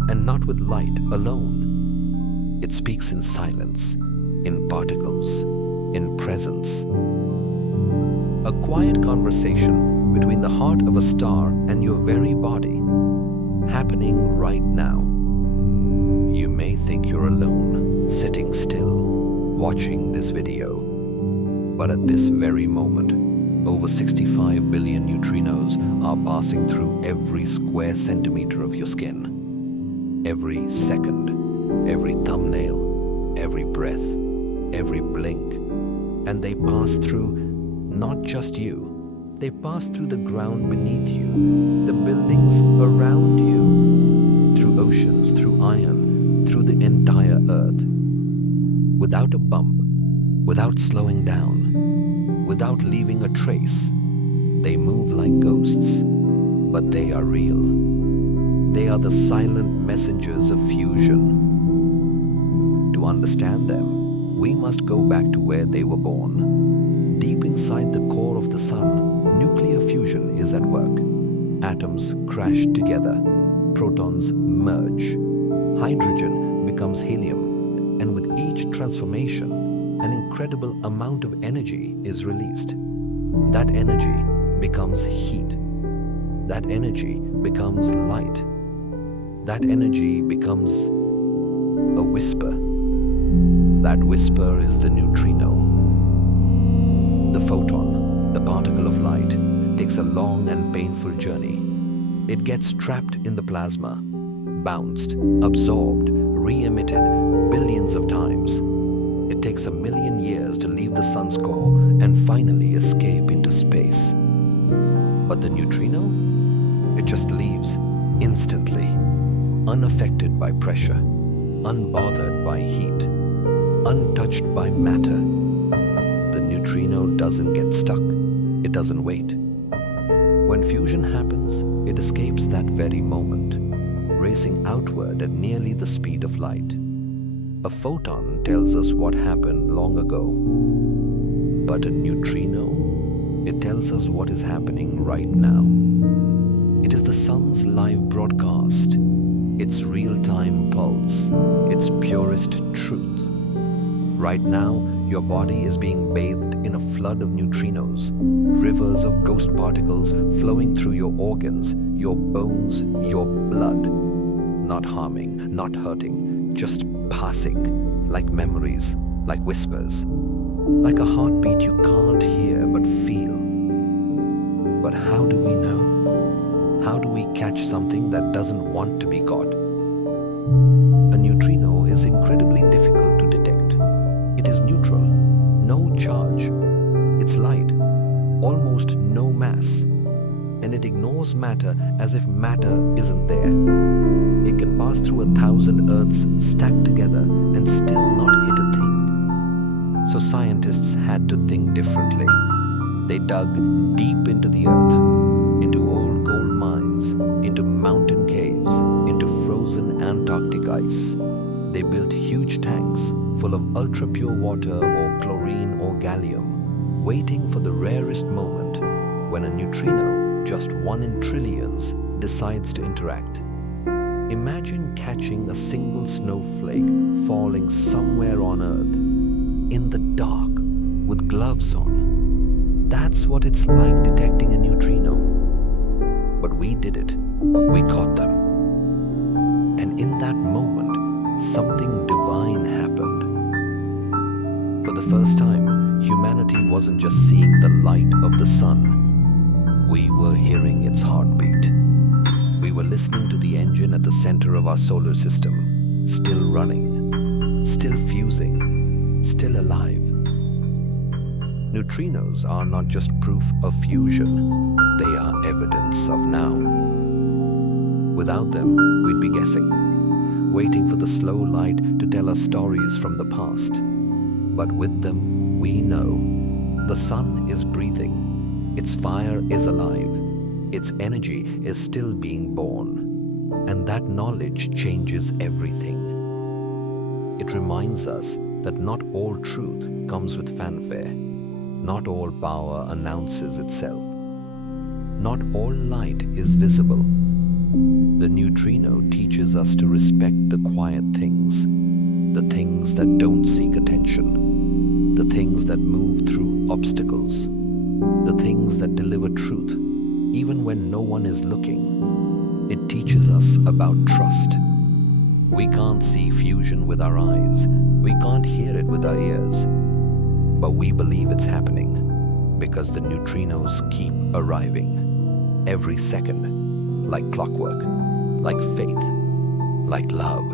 and not with light alone. It speaks in silence, in particles, in presence. A quiet conversation between the heart of a star and your very body, happening right now. You may think you're alone, sitting still, watching this video. But at this very moment, over 65 billion neutrinos are passing through every square centimeter of your skin. Every second, every thumbnail, every breath, every blink. And they pass through not just you, they pass through the ground beneath you, the buildings around you, through oceans, through iron, through the entire earth. Without a bump, without slowing down, without leaving a trace. They move like ghosts, but they are real. They are the silent messengers of fusion. To understand them, we must go back to where they were born. Deep inside the core of the sun, nuclear fusion is at work. Atoms crash together, protons merge, hydrogen becomes helium, and with each transformation, an incredible amount of energy is released. That energy becomes heat. That energy becomes light. That energy becomes a whisper. That whisper is the neutrino. The photon, the particle of light, takes a long and painful journey. It gets trapped in the plasma, bounced, absorbed, re-emitted billions of times. It takes 1,000,000 years to leave the sun's core and finally escape into space. But the neutrino? It just leaves instantly, unaffected by pressure, unbothered by heat, untouched by matter. The neutrino doesn't get stuck. It doesn't wait. When fusion happens, it escapes that very moment, racing outward at nearly the speed of light. A photon tells us what happened long ago. But a neutrino, it tells us what is happening right now. It is the sun's live broadcast, its real-time pulse, its purest truth. Right now, your body is being bathed in a flood of neutrinos, rivers of ghost particles flowing through your organs, your bones, your blood. Not harming, not hurting, just passing, like memories, like whispers, like a heartbeat you can't hear but feel. But how do we know? How do we catch something that doesn't want to be caught? A neutrino is incredibly difficult to detect. It is neutral, no charge. It's light, almost no mass, and it ignores matter as if matter isn't there. It can pass through 1,000 Earths stacked together and still not hit a thing. So scientists had to think differently. They dug deep into the earth, into old gold mines, into mountain caves, into frozen Antarctic ice. They built huge tanks full of ultra-pure water or chlorine or gallium, waiting for the rarest moment when a neutrino, just one in trillions, decides to interact. Imagine catching a single snowflake falling somewhere on Earth, in the dark, with gloves on. That's what it's like detecting a neutrino. But we did it. We caught them. And in that moment, something divine happened. For the first time, humanity wasn't just seeing the light of the sun. We were hearing its heartbeat. We were listening to the engine at the center of our solar system, still running, still fusing, still alive. Neutrinos are not just proof of fusion, they are evidence of now. Without them, we'd be guessing, waiting for the slow light to tell us stories from the past. But with them, we know the sun is breathing, its fire is alive, its energy is still being born, and that knowledge changes everything. It reminds us that not all truth comes with fanfare, not all power announces itself, not all light is visible. The neutrino teaches us to respect the quiet things, the things that don't seek attention, the things that move through obstacles, the things that deliver truth, even when no one is looking. It teaches us about trust. We can't see fusion with our eyes, we can't hear it with our ears, but we believe it's happening because the neutrinos keep arriving, every second, like clockwork, like faith, like love.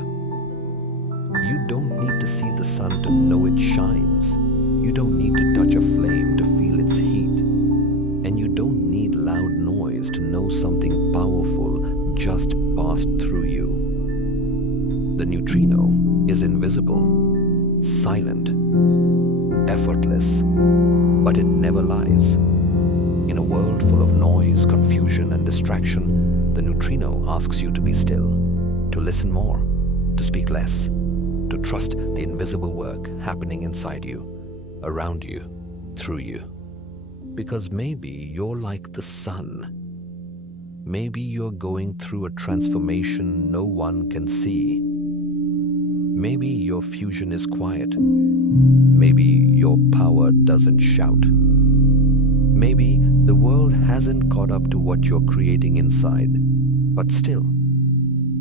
You don't need to see the sun to know it shines. You don't need to touch a flame to feel its heat. And you don't need loud noise to know something powerful just passed through you. The neutrino is invisible, silent, effortless, but it never lies. In a world full of noise, confusion, and distraction, the neutrino asks you to be still, to listen more, to speak less, to trust the invisible work happening inside you, around you, through you. Because maybe you're like the sun. Maybe you're going through a transformation no one can see. Maybe your fusion is quiet. Maybe your power doesn't shout. Maybe the world hasn't caught up to what you're creating inside. But still,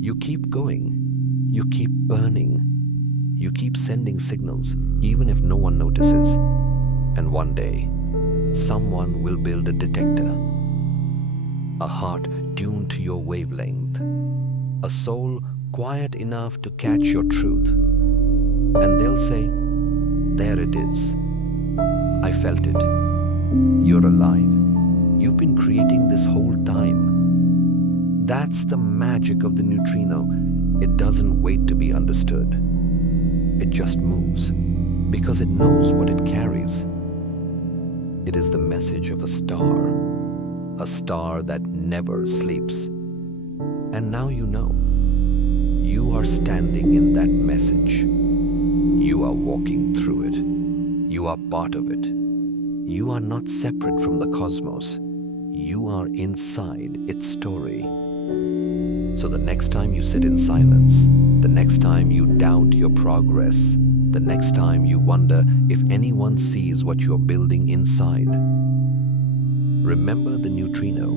you keep going. You keep burning. You keep sending signals, even if no one notices. And one day, someone will build a detector. A heart tuned to your wavelength. A soul quiet enough to catch your truth. And they'll say, there it is. I felt it. You're alive. You've been creating this whole time. That's the magic of the neutrino. It doesn't wait to be understood. It just moves because it knows what it carries. It is the message of a star that never sleeps. And now you know. You are standing in that message. You are walking through it. You are part of it. You are not separate from the cosmos. You are inside its story. So the next time you sit in silence, the next time you doubt your progress, the next time you wonder if anyone sees what you're building inside, remember the neutrino.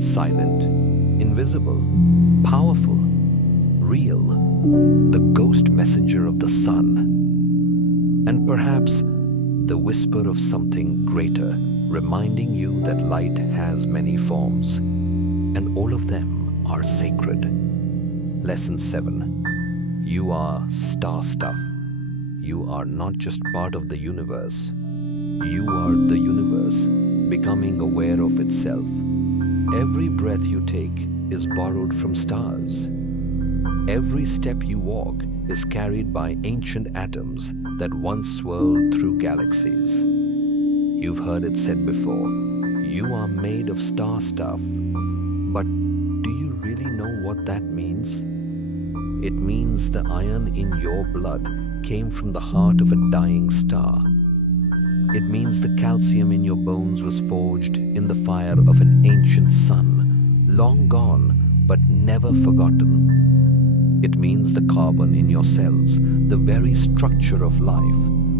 Silent, invisible, powerful, real, the ghost messenger of the sun. And perhaps the whisper of something greater, reminding you that light has many forms, and all of them are sacred. Lesson 7. You are star stuff. You are not just part of the universe. You are the universe, becoming aware of itself. Every breath you take is borrowed from stars. Every step you walk is carried by ancient atoms that once swirled through galaxies. You've heard it said before, you are made of star stuff. But do you really know what that means? It means the iron in your blood came from the heart of a dying star. It means the calcium in your bones was forged in the fire of an ancient sun, long gone, but never forgotten. It means the carbon in your cells, the very structure of life,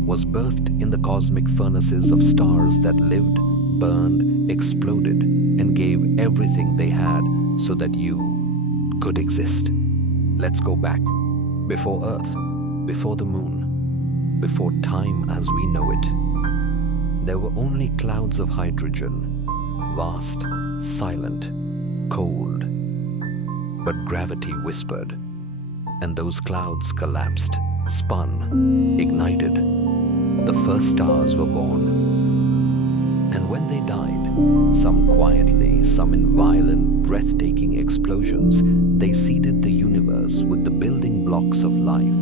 was birthed in the cosmic furnaces of stars that lived, burned, exploded, and gave everything they had so that you could exist. Let's go back. Before Earth, before the moon, before time as we know it, there were only clouds of hydrogen, vast, silent, cold. But gravity whispered, and those clouds collapsed, spun, ignited. The first stars were born. And when they died, some quietly, some in violent, breathtaking explosions, they seeded the universe with the building blocks of life.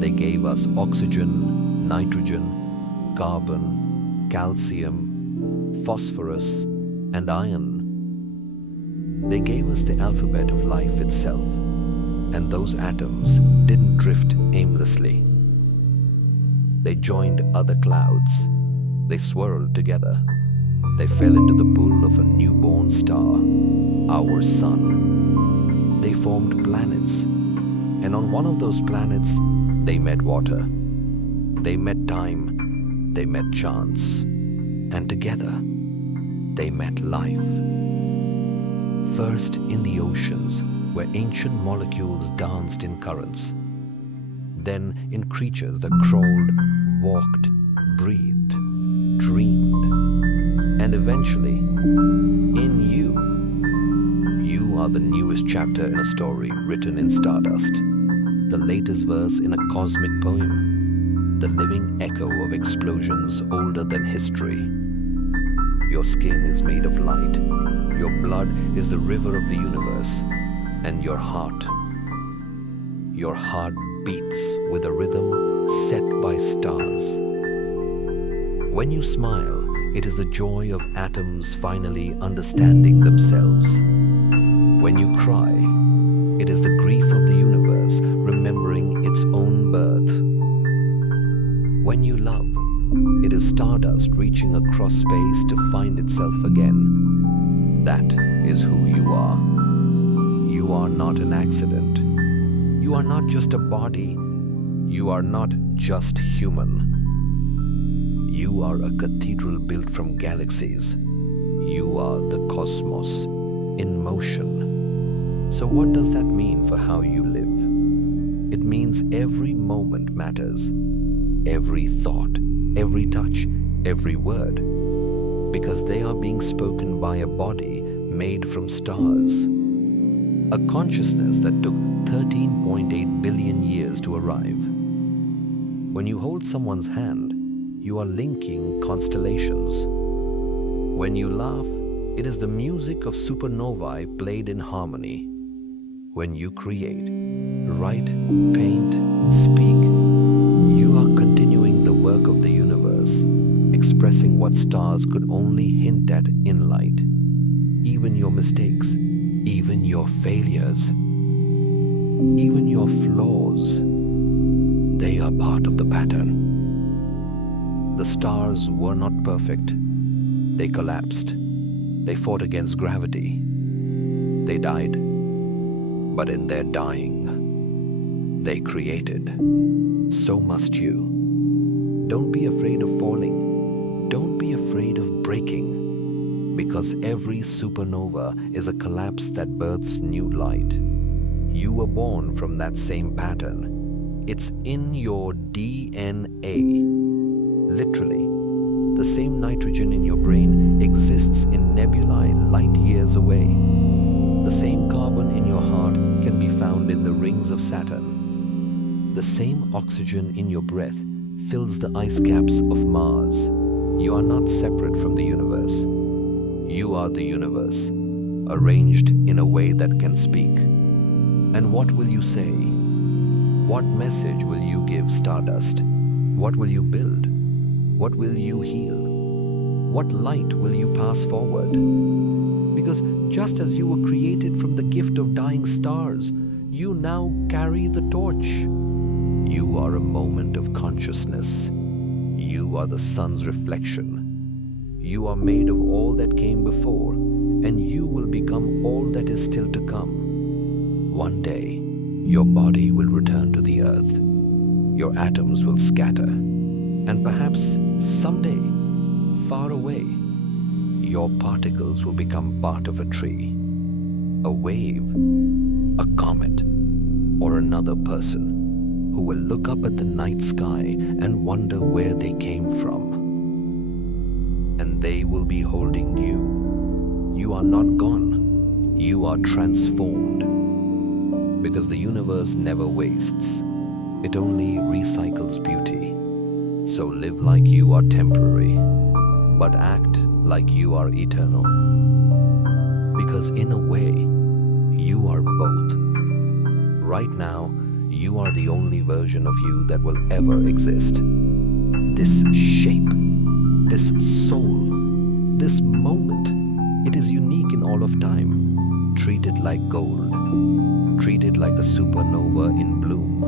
They gave us oxygen, nitrogen, carbon, calcium, phosphorus, and iron. They gave us the alphabet of life itself, and those atoms didn't drift aimlessly. They joined other clouds. They swirled together. They fell into the pool of a newborn star, our sun. They formed planets, and on one of those planets, they met water. They met time. They met chance. And together, they met life. First in the oceans, where ancient molecules danced in currents. Then in creatures that crawled, walked, breathed, dreamed. And eventually, in you. You are the newest chapter in a story written in stardust, the latest verse in a cosmic poem, the living echo of explosions older than history. Your skin is made of light. Your blood is the river of the universe. And your heart beats with a rhythm set by stars. When you smile, it is the joy of atoms finally understanding themselves. When you cry, it is the grief of the universe remembering its own birth. When you love, it is stardust reaching across space to find itself again. That is who you are. You are not an accident. You are not just a body. You are not just human. You are a cathedral built from galaxies. You are the cosmos in motion. So what does that mean for how you live? It means every moment matters. Every thought, every touch, every word. Because they are being spoken by a body made from stars. A consciousness that took 13.8 billion years to arrive. When you hold someone's hand, you are linking constellations. When you laugh, it is the music of supernovae played in harmony. When you create, write, paint, speak, you are continuing the work of the universe, expressing what stars could only hint at in light. Even your mistakes, even your failures, even your flaws, they are part of the pattern. The stars were not perfect. They collapsed. They fought against gravity. They died. But in their dying, they created. So must you. Don't be afraid of falling. Don't be afraid of breaking. Because every supernova is a collapse that births new light. You were born from that same pattern. It's in your DNA. Literally, the same nitrogen in your brain exists in nebulae light years away. The same carbon in your heart can be found in the rings of Saturn. The same oxygen in your breath fills the ice caps of Mars. You are not separate from the universe. You are the universe, arranged in a way that can speak. And what will you say? What message will you give, Stardust? What will you build? What will you heal? What light will you pass forward? Because just as you were created from the gift of dying stars, you now carry the torch. You are a moment of consciousness. You are the sun's reflection. You are made of all that came before, and you will become all that is still to come. One day, your body will return to the earth. Your atoms will scatter, and perhaps someday, far away, your particles will become part of a tree, a wave, a comet, or another person who will look up at the night sky and wonder where they came from. And they will be holding you. You are not gone. You are transformed. Because the universe never wastes. It only recycles beauty. So live like you are temporary, but act like you are eternal. Because in a way, you are both. Right now, you are the only version of you that will ever exist. This shape, this soul, this moment, it is unique in all of time. Treat it like gold. Treat it like a supernova in bloom.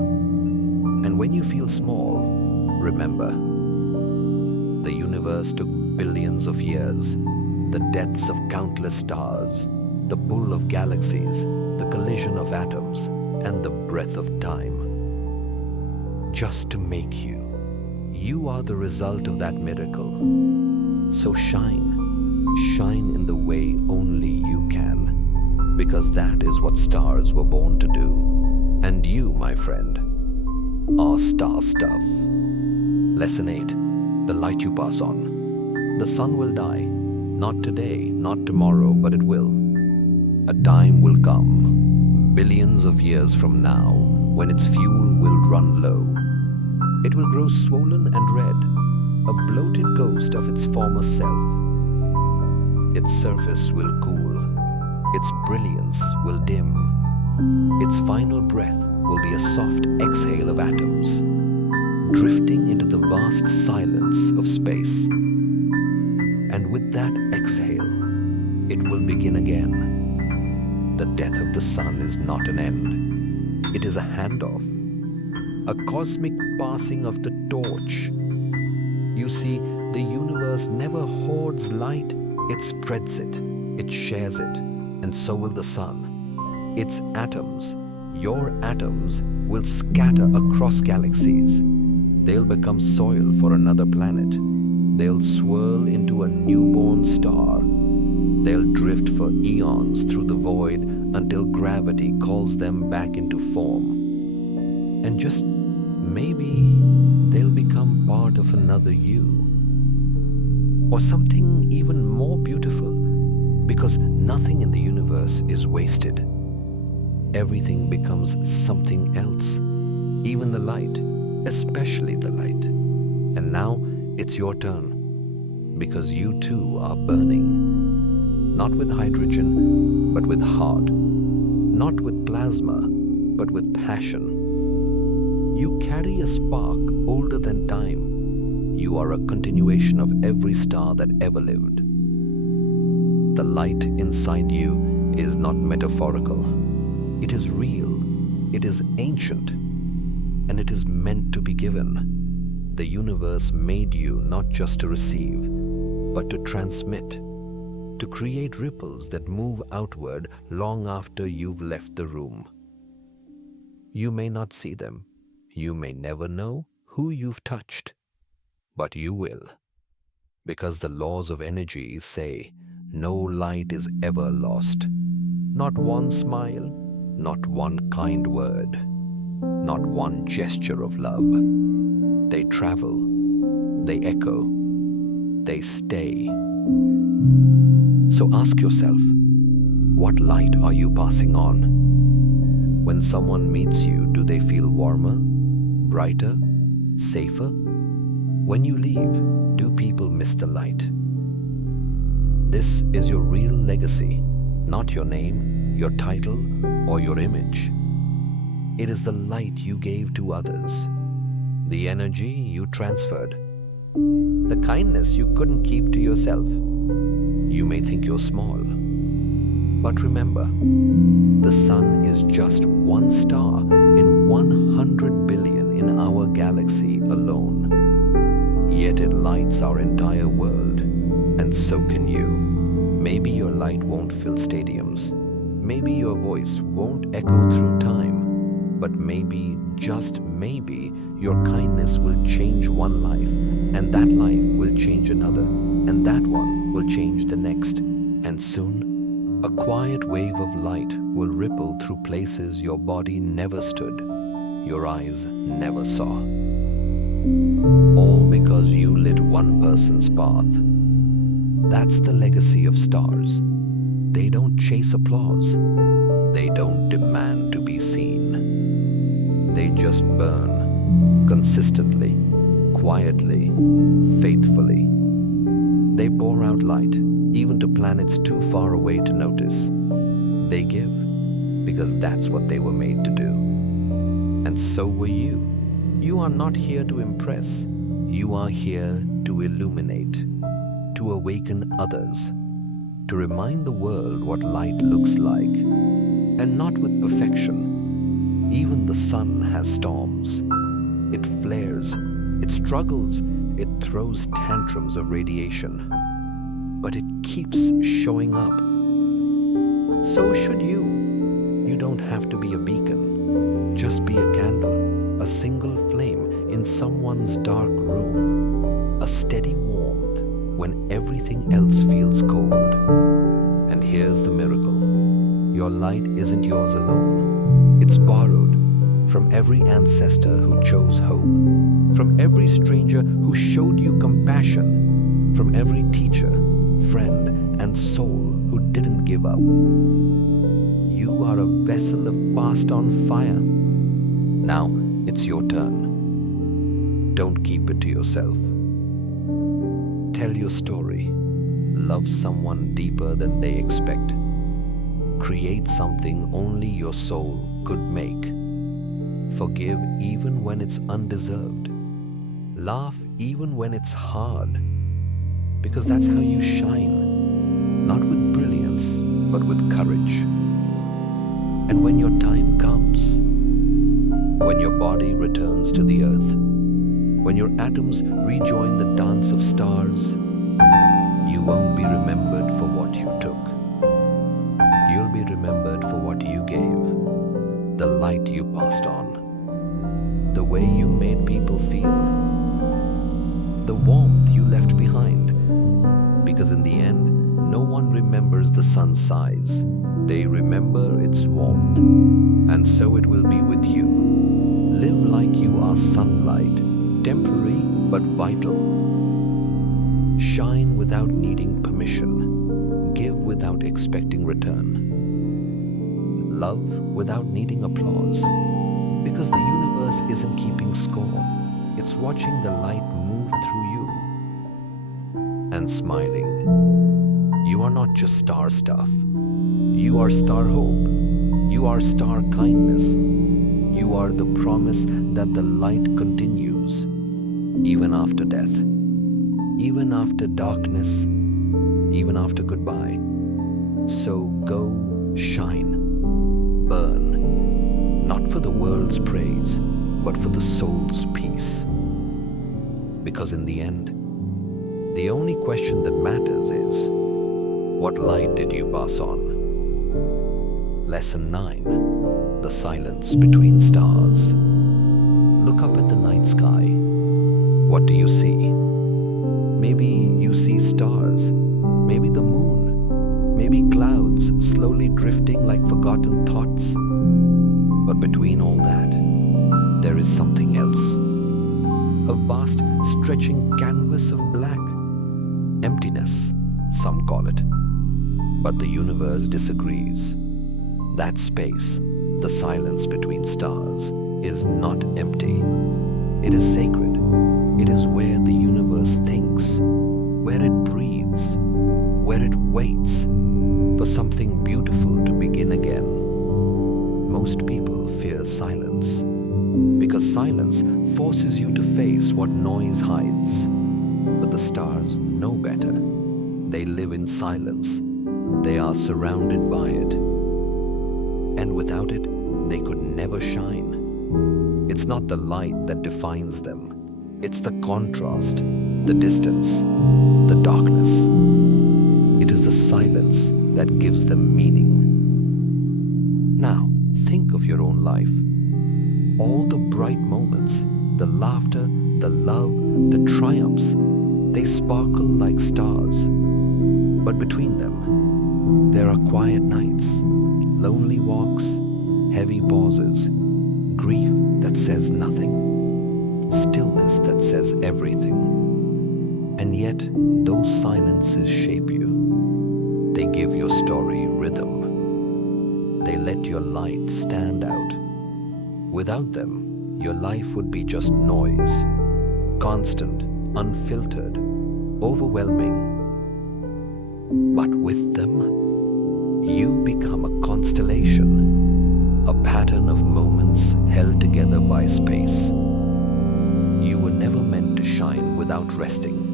And when you feel small, remember, the universe took billions of years, the deaths of countless stars, the pull of galaxies, the collision of atoms, and the breath of time, just to make you. You are the result of that miracle. So shine in the way only you can, because that is what stars were born to do. And you, my friend, are star stuff. Lesson 8. The light you pass on. The sun will die. Not today, not tomorrow, but it will. A time will come, billions of years from now, when its fuel will run low. It will grow swollen and red, a bloated ghost of its former self. Its surface will cool, its brilliance will dim. Its final breath will be a soft exhale of atoms, drifting into the vast silence of space. And with that exhale, it will begin again. The death of the sun is not an end. It is a handoff, a cosmic passing of the torch. You see, the universe never hoards light, it spreads it, it shares it, and so will the sun. Its atoms, your atoms, will scatter across galaxies. They'll become soil for another planet. They'll swirl into a newborn star. They'll drift for eons through the void until gravity calls them back into form. And just maybe they'll become part of another you. Or something even more beautiful, because nothing in the universe is wasted. Everything becomes something else, even the light, especially the light. And now it's your turn, because you too are burning. Not with hydrogen, but with heart. Not with plasma, but with passion. You carry a spark older than time. You are a continuation of every star that ever lived. The light inside you is not metaphorical. It is real, it is ancient, and it is meant to be given. The universe made you not just to receive, but to transmit, to create ripples that move outward long after you've left the room. You may not see them, you may never know who you've touched, but you will, because the laws of energy say no light is ever lost. Not one smile, not one kind word, not one gesture of love. They travel, they echo, they stay. So ask yourself, what light are you passing on? When someone meets you, do they feel warmer, brighter, safer? When you leave, do people miss the light? This is your real legacy, not your name, your title, or your image. It is the light you gave to others, the energy you transferred, the kindness you couldn't keep to yourself. You may think you're small, but remember, the sun is just one star in 100 billion in our galaxy alone. Yet it lights our entire world, and so can you. Maybe your light won't fill stadiums. Maybe your voice won't echo through time. But maybe, just maybe, your kindness will change one life, and that life will change another, and that one will change the next. And soon, a quiet wave of light will ripple through places your body never stood, your eyes never saw. All because you lit one person's path. That's the legacy of stars. They don't chase applause. They don't demand to be seen. They just burn, consistently, quietly, faithfully. They pour out light, even to planets too far away to notice. They give, because that's what they were made to do. And so were you. You are not here to impress. You are here to illuminate, to awaken others, to remind the world what light looks like, and not with perfection. Even the sun has storms. It flares, it struggles, it throws tantrums of radiation, but it keeps showing up. So should you. You don't have to be a beacon. Just be a candle, a single flame in someone's dark room, a steady warmth when everything else feels cold. And here's the miracle. Your light isn't yours alone. It's borrowed from every ancestor who chose hope, from every stranger who showed you compassion, from every teacher, friend, and soul who didn't give up. You are a vessel of passed on fire. Now it's your turn. Don't keep it to yourself. Tell your story. Love someone deeper than they expect. Create something only your soul could make. Forgive even when it's undeserved. Laugh even when it's hard. Because that's how you shine. Not with brilliance, but with courage. And when your time comes, when your body returns to the earth, when your atoms rejoin the dance of stars, you won't be remembered for what you took. You'll be remembered for what you gave, the light you passed on, the way you made people feel, the warmth you left behind. Because in the end, no one remembers the sun's size. They remember its warmth. And so it will be with you. Live like you are sunlight, temporary but vital. Shine without needing permission. Give without expecting return. Love without needing applause. Because the universe isn't keeping score. It's watching the light move through you. And smiling. You are not just star stuff. You are star hope. You are star kindness. You are the promise that the light continues, even after death, even after darkness, even after goodbye. So go shine, burn, not for the world's praise, but for the soul's peace. Because in the end, the only question that matters is, what light did you pass on? Lesson 9. The silence between stars. Look up at the night sky. What do you see? Maybe you see stars, maybe the moon, maybe clouds slowly drifting like forgotten thoughts. But between all that, there is something else. A vast stretching canvas of black. Emptiness, some call it. But the universe disagrees. That space, the silence between stars, is not empty. It is sacred. It is where the universe thinks, where it breathes, where it waits for something beautiful to begin again. Most people fear silence, because silence forces you to face what noise hides. But the stars know better. They live in silence. They are surrounded by it. And without it, they could never shine. It's not the light that defines them. It's the contrast, the distance, the darkness. It is the silence that gives them meaning. Now, think of your own life. All the bright moments, the laughter, the love, the triumphs, they sparkle like stars. But between them, there are quiet nights, lonely walks, heavy pauses, grief that says nothing, stillness that says everything. And yet, those silences shape you. They give your story rhythm. They let your light stand out. Without them, your life would be just noise, constant, unfiltered, overwhelming. But with them, you become a constellation, a pattern of moments held together by space. You were never meant to shine without resting.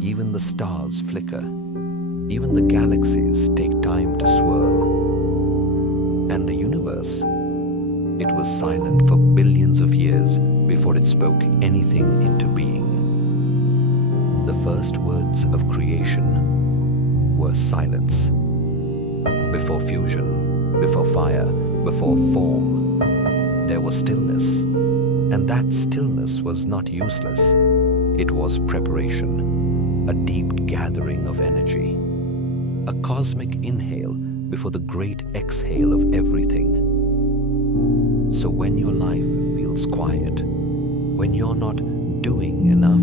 Even the stars flicker. Even the galaxies take time to swirl. And the universe, it was silent for billions of years before it spoke anything into being. The first words of creation were silence. Before fusion, before fire, before form, there was stillness. And that stillness was not useless. It was preparation, a deep gathering of energy, a cosmic inhale before the great exhale of everything. So when your life feels quiet, when you're not doing enough,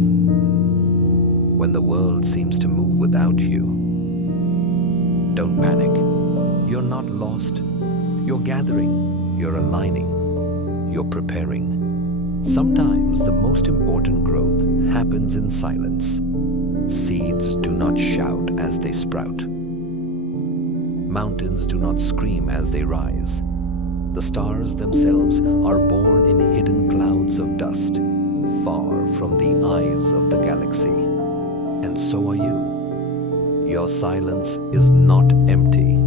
when the world seems to move without you, don't panic. You're not lost. You're gathering, you're aligning, you're preparing. Sometimes the most important growth happens in silence. Seeds do not shout as they sprout. Mountains do not scream as they rise. The stars themselves are born in hidden clouds of dust, far from the eyes of the galaxy. And so are you. Your silence is not empty.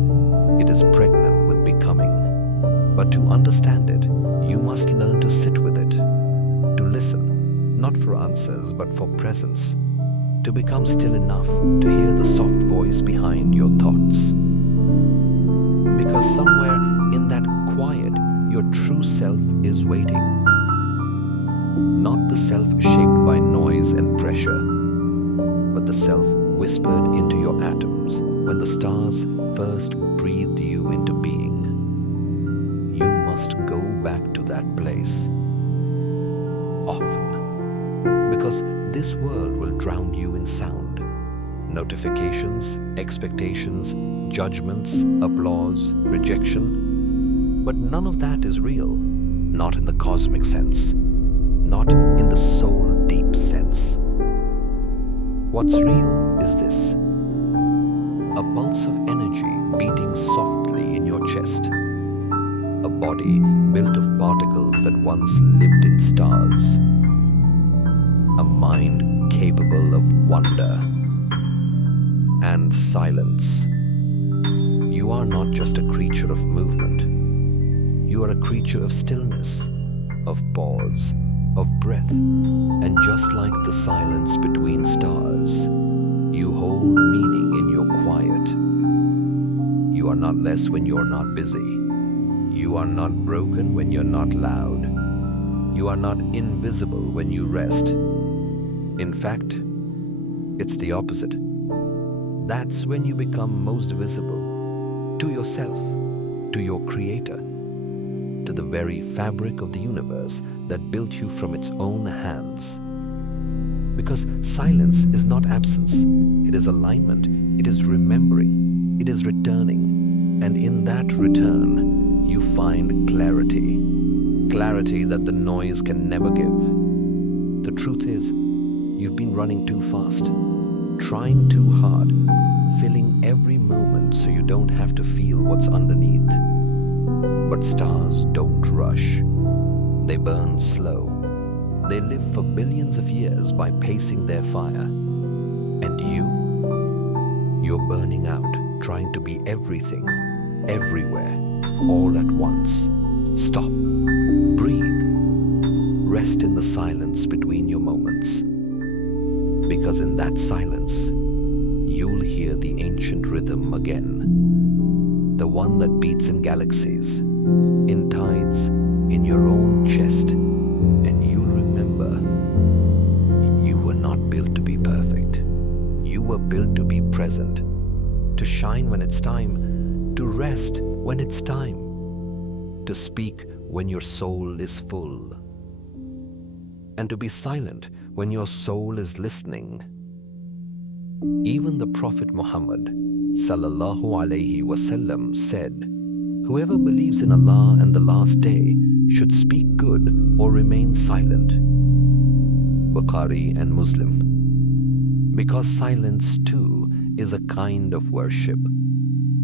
It is pregnant with becoming. But to understand it, you must learn to sit with it, to listen, not for answers, but for presence, to become still enough to hear the soft voice behind your thoughts. Because somewhere in that quiet, your true self is waiting. Not the self shaped by noise and pressure, but the self whispered into your atoms when the stars first breathed you into being. You must go back to that place often, because this world will drown you in sound. Notifications, expectations, judgments, applause, rejection. But none of that is real, not in the cosmic sense, not in the soul deep sense. What's real is this: a pulse of energy beating softly in your chest, a body built of particles that once lived in stars, a mind capable of wonder and silence. You are not just a creature of movement. You are a creature of stillness, of pause, of breath. And just like the silence between stars, you hold meaning in your quiet. You are not less when you're not busy. You are not broken when you're not loud. You are not invisible when you rest. In fact, it's the opposite. That's when you become most visible to yourself, to your creator, to the very fabric of the universe that built you from its own hands. Because silence is not absence, it is alignment, it is remembering, it is returning, and in that return, you find clarity. Clarity that the noise can never give. The truth is, you've been running too fast, trying too hard, filling every moment so you don't have to feel what's underneath. But stars don't rush. They burn slow. They live for billions of years by pacing their fire. And you're burning out, trying to be everything, everywhere, all at once. Stop. Breathe. Rest in the silence between your moments. Because in that silence, you'll hear the ancient rhythm again, the one that beats in galaxies, in tides, in your own chest, and you'll remember you were not built to be perfect. You were built to be present, to shine when it's time, to rest when it's time, to speak when your soul is full, and to be silent when your soul is listening. Even the Prophet Muhammad sallallahu alaihi wasallam said, "Whoever believes in Allah and the last day should speak good or remain silent." Bukhari and Muslim. Because silence too is a kind of worship,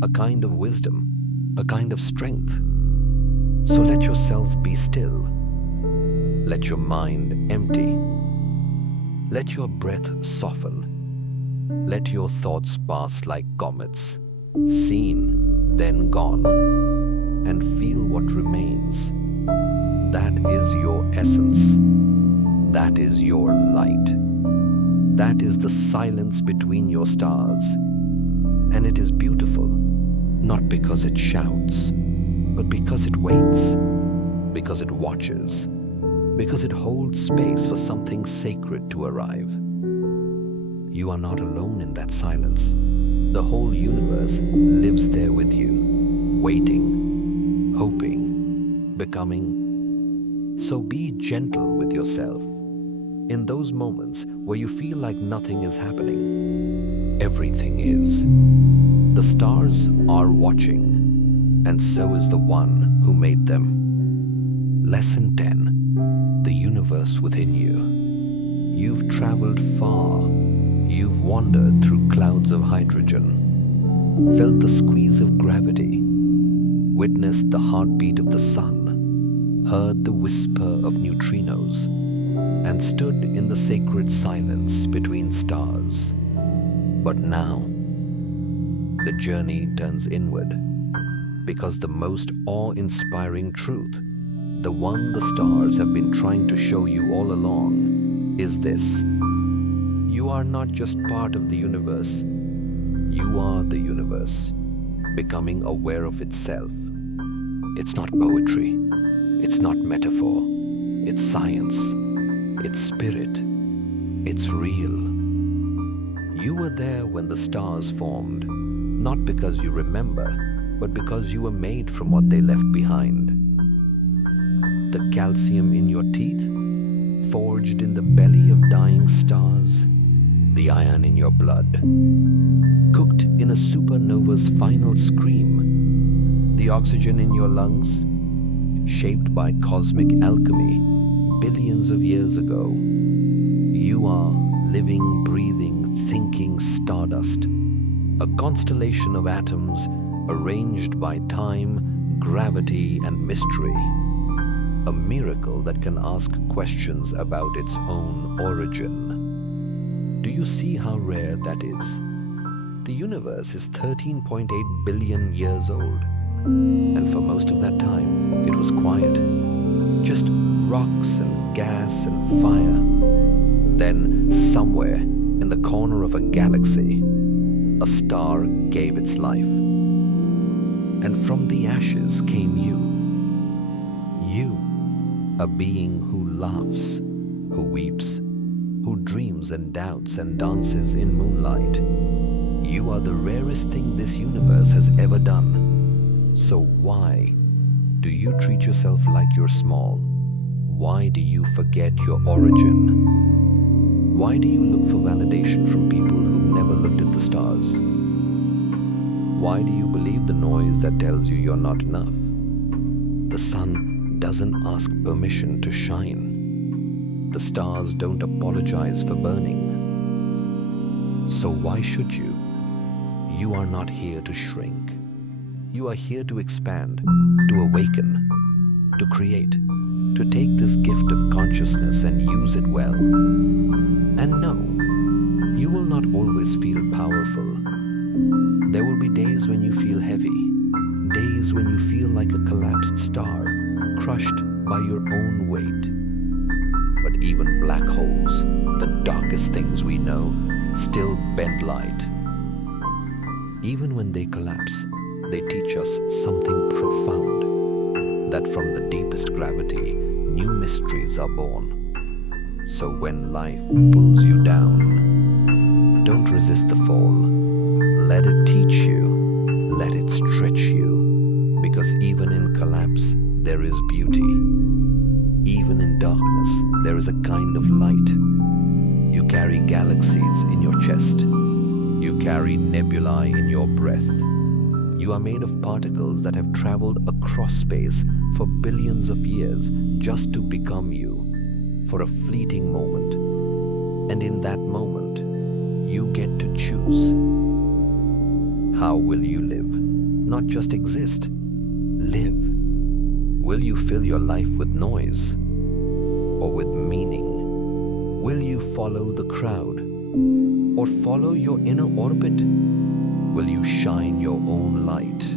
a kind of wisdom, a kind of strength. So let yourself be still. Let your mind empty. Let your breath soften. Let your thoughts pass like comets, seen, then gone, and feel what remains. That is your essence. That is your light. That is the silence between your stars. And it is beautiful, not because it shouts, but because it waits, because it watches, because it holds space for something sacred to arrive. You are not alone in that silence. The whole universe lives there with you, waiting, hoping, becoming. So be gentle with yourself. In those moments where you feel like nothing is happening, everything is. The stars are watching, and so is the one who made them. Lesson 10. The universe within you. You've traveled far. You've wandered through clouds of hydrogen, felt the squeeze of gravity, witnessed the heartbeat of the sun, heard the whisper of neutrinos, and stood in the sacred silence between stars. But now, the journey turns inward, because the most awe-inspiring truth, the one the stars have been trying to show you all along, is this. You are not just part of the universe. You are the universe, becoming aware of itself. It's not poetry. It's not metaphor. It's science. It's spirit. It's real. You were there when the stars formed, not because you remember, but because you were made from what they left behind. The calcium in your teeth, forged in the belly of dying stars, the iron in your blood, cooked in a supernova's final scream, the oxygen in your lungs, shaped by cosmic alchemy billions of years ago. You are living, breathing, thinking stardust, a constellation of atoms arranged by time, gravity, and mystery, a miracle that can ask questions about its own origin. Do you see how rare that is? The universe is 13.8 billion years old, and for most of that time, it was quiet. Just rocks and gas and fire. Then, somewhere in the corner of a galaxy, a star gave its life. And from the ashes came you. You, a being who laughs, who weeps, who dreams and doubts and dances in moonlight. You are the rarest thing this universe has ever done. So why do you treat yourself like you're small? Why do you forget your origin? Why do you look for validation from people who've never looked at the stars? Why do you believe the noise that tells you you're not enough? The sun doesn't ask permission to shine. The stars don't apologize for burning. So why should you? You are not here to shrink. You are here to expand, to awaken, to create, to take this gift of consciousness and use it well. And no, you will not always feel powerful. There will be days when you feel heavy, days when you feel like a collapsed star, crushed by your own weight. But even black holes, the darkest things we know, still bend light, Even when they collapse, they teach us something profound, that from the deepest gravity, new mysteries are born. So when life pulls you down, don't resist the fall. Let it teach you, let it stretch you, because even in collapse, there is beauty. Even in darkness, there is a kind of light. You carry galaxies in your chest. You carry nebulae in your breath. You are made of particles that have traveled across space for billions of years just to become you, for a fleeting moment. And in that moment, you get to choose. How will you live? Not just exist, live. Will you fill your life with noise or with meaning? Will you follow the crowd or follow your inner orbit? Will you shine your own light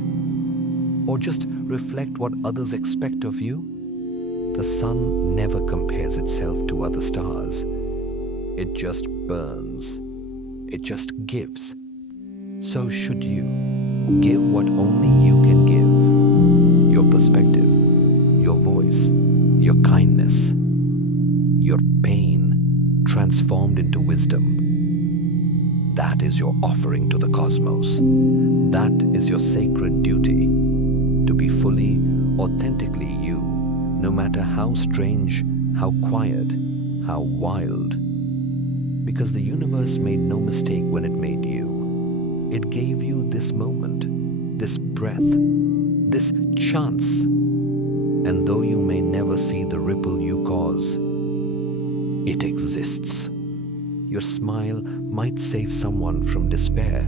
or just reflect what others expect of you? The sun never compares itself to other stars. It just burns. It just gives. So should you. Give what only you can give. Your perspective, your voice, your kindness, your pain transformed into wisdom. That is your offering to the cosmos. That is your sacred duty, to be fully, authentically you, no matter how strange, how quiet, how wild. Because the universe made no mistake when it made you. It gave you this moment, this breath, this chance. And though you may never see the ripple you cause, it exists. Your smile might save someone from despair.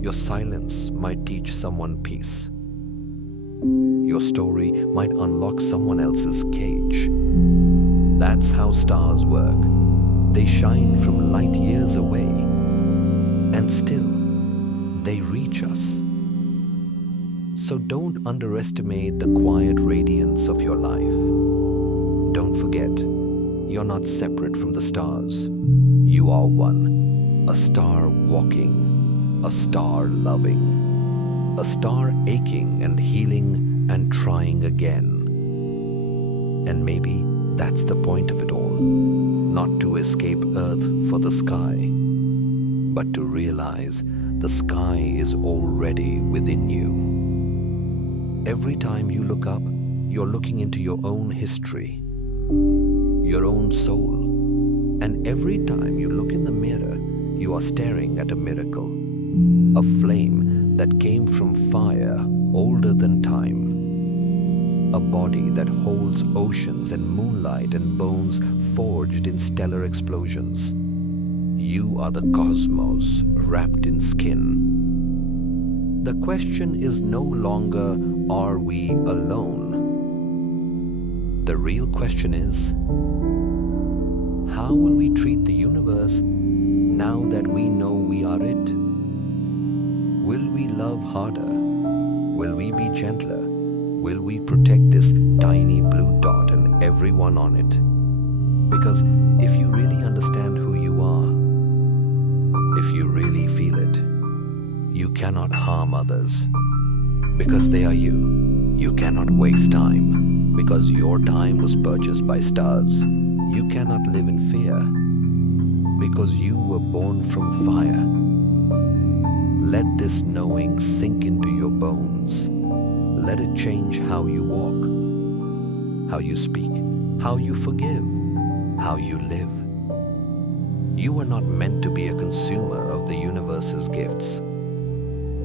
Your silence might teach someone peace. Your story might unlock someone else's cage. That's how stars work. They shine from light years away, and still, they reach us. So don't underestimate the quiet radiance of your life. Don't forget, you're not separate from the stars. You are one, a star walking, a star loving, a star aching and healing and trying again. And maybe that's the point of it all, not to escape Earth for the sky, but to realize the sky is already within you. Every time you look up, you're looking into your own history, your own soul. And every time you look in the mirror, you are staring at a miracle, a flame that came from fire older than time, a body that holds oceans and moonlight and bones forged in stellar explosions. You are the cosmos wrapped in skin. The question is no longer, are we alone? The real question is, how will we treat the universe now that we know we are it? Will we love harder? Will we be gentler? Will we protect this tiny blue dot and everyone on it? Because if you really understand who you are, if you really feel it, you cannot harm others because they are you. You cannot waste time because your time was purchased by stars. You cannot live in fear because you were born from fire. Let this knowing sink into your bones. Let it change how you walk, how you speak, how you forgive, how you live. You were not meant to be a consumer of the universe's gifts.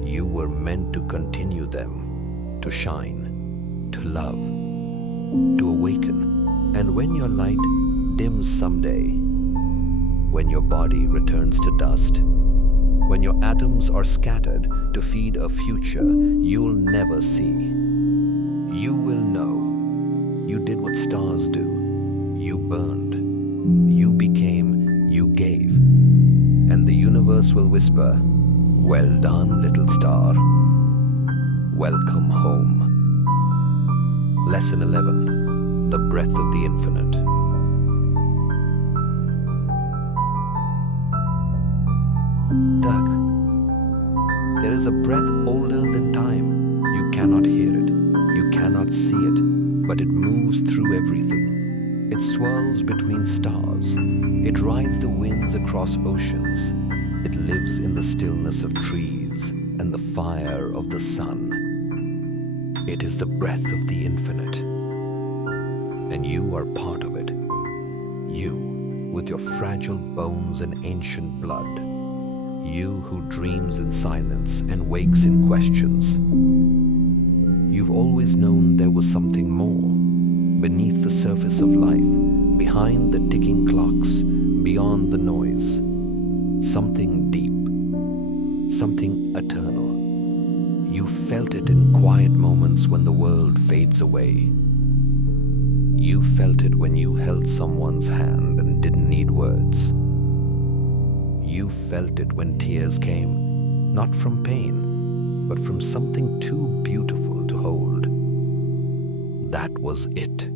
You were meant to continue them, to shine, to love, to awaken. And when your light dims someday, when your body returns to dust, when your atoms are scattered to feed a future you'll never see, you will know you did what stars do. You burned, you became, you gave. And the universe will whisper, well done, little star. Welcome home. Lesson 11. The breath of the infinite. Doug, is a breath older than time. You cannot hear it, you cannot see it, but it moves through everything. It swirls between stars. It rides the winds across oceans. It lives in the stillness of trees and the fire of the sun. It is the breath of the infinite, and you are part of it. You, with your fragile bones and ancient blood. You who dreams in silence and wakes in questions. You've always known there was something more, beneath the surface of life, behind the ticking clocks, beyond the noise. Something deep, something eternal. You felt it in quiet moments when the world fades away. You felt it when you held someone's hand and didn't need words. You felt it when tears came, not from pain, but from something too beautiful to hold. That was it.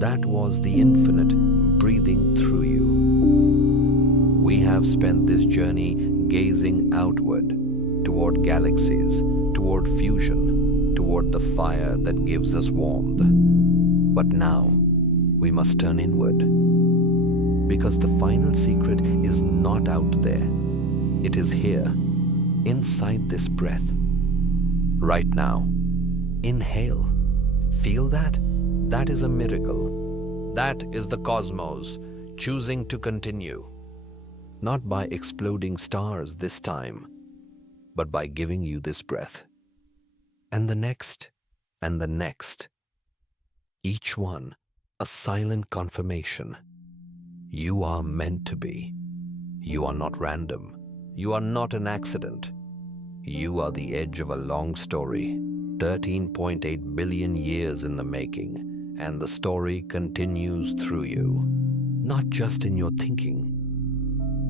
That was the infinite breathing through you. We have spent this journey gazing outward, toward galaxies, toward fusion, toward the fire that gives us warmth. But now, we must turn inward. Because the final secret is not out there. It is here, inside this breath. Right now. Inhale. Feel that? That is a miracle. That is the cosmos choosing to continue. Not by exploding stars this time, but by giving you this breath. And the next, and the next. Each one a silent confirmation. You are meant to be. You are not random. You are not an accident. You are the edge of a long story, 13.8 billion years in the making, and the story continues through you, not just in your thinking,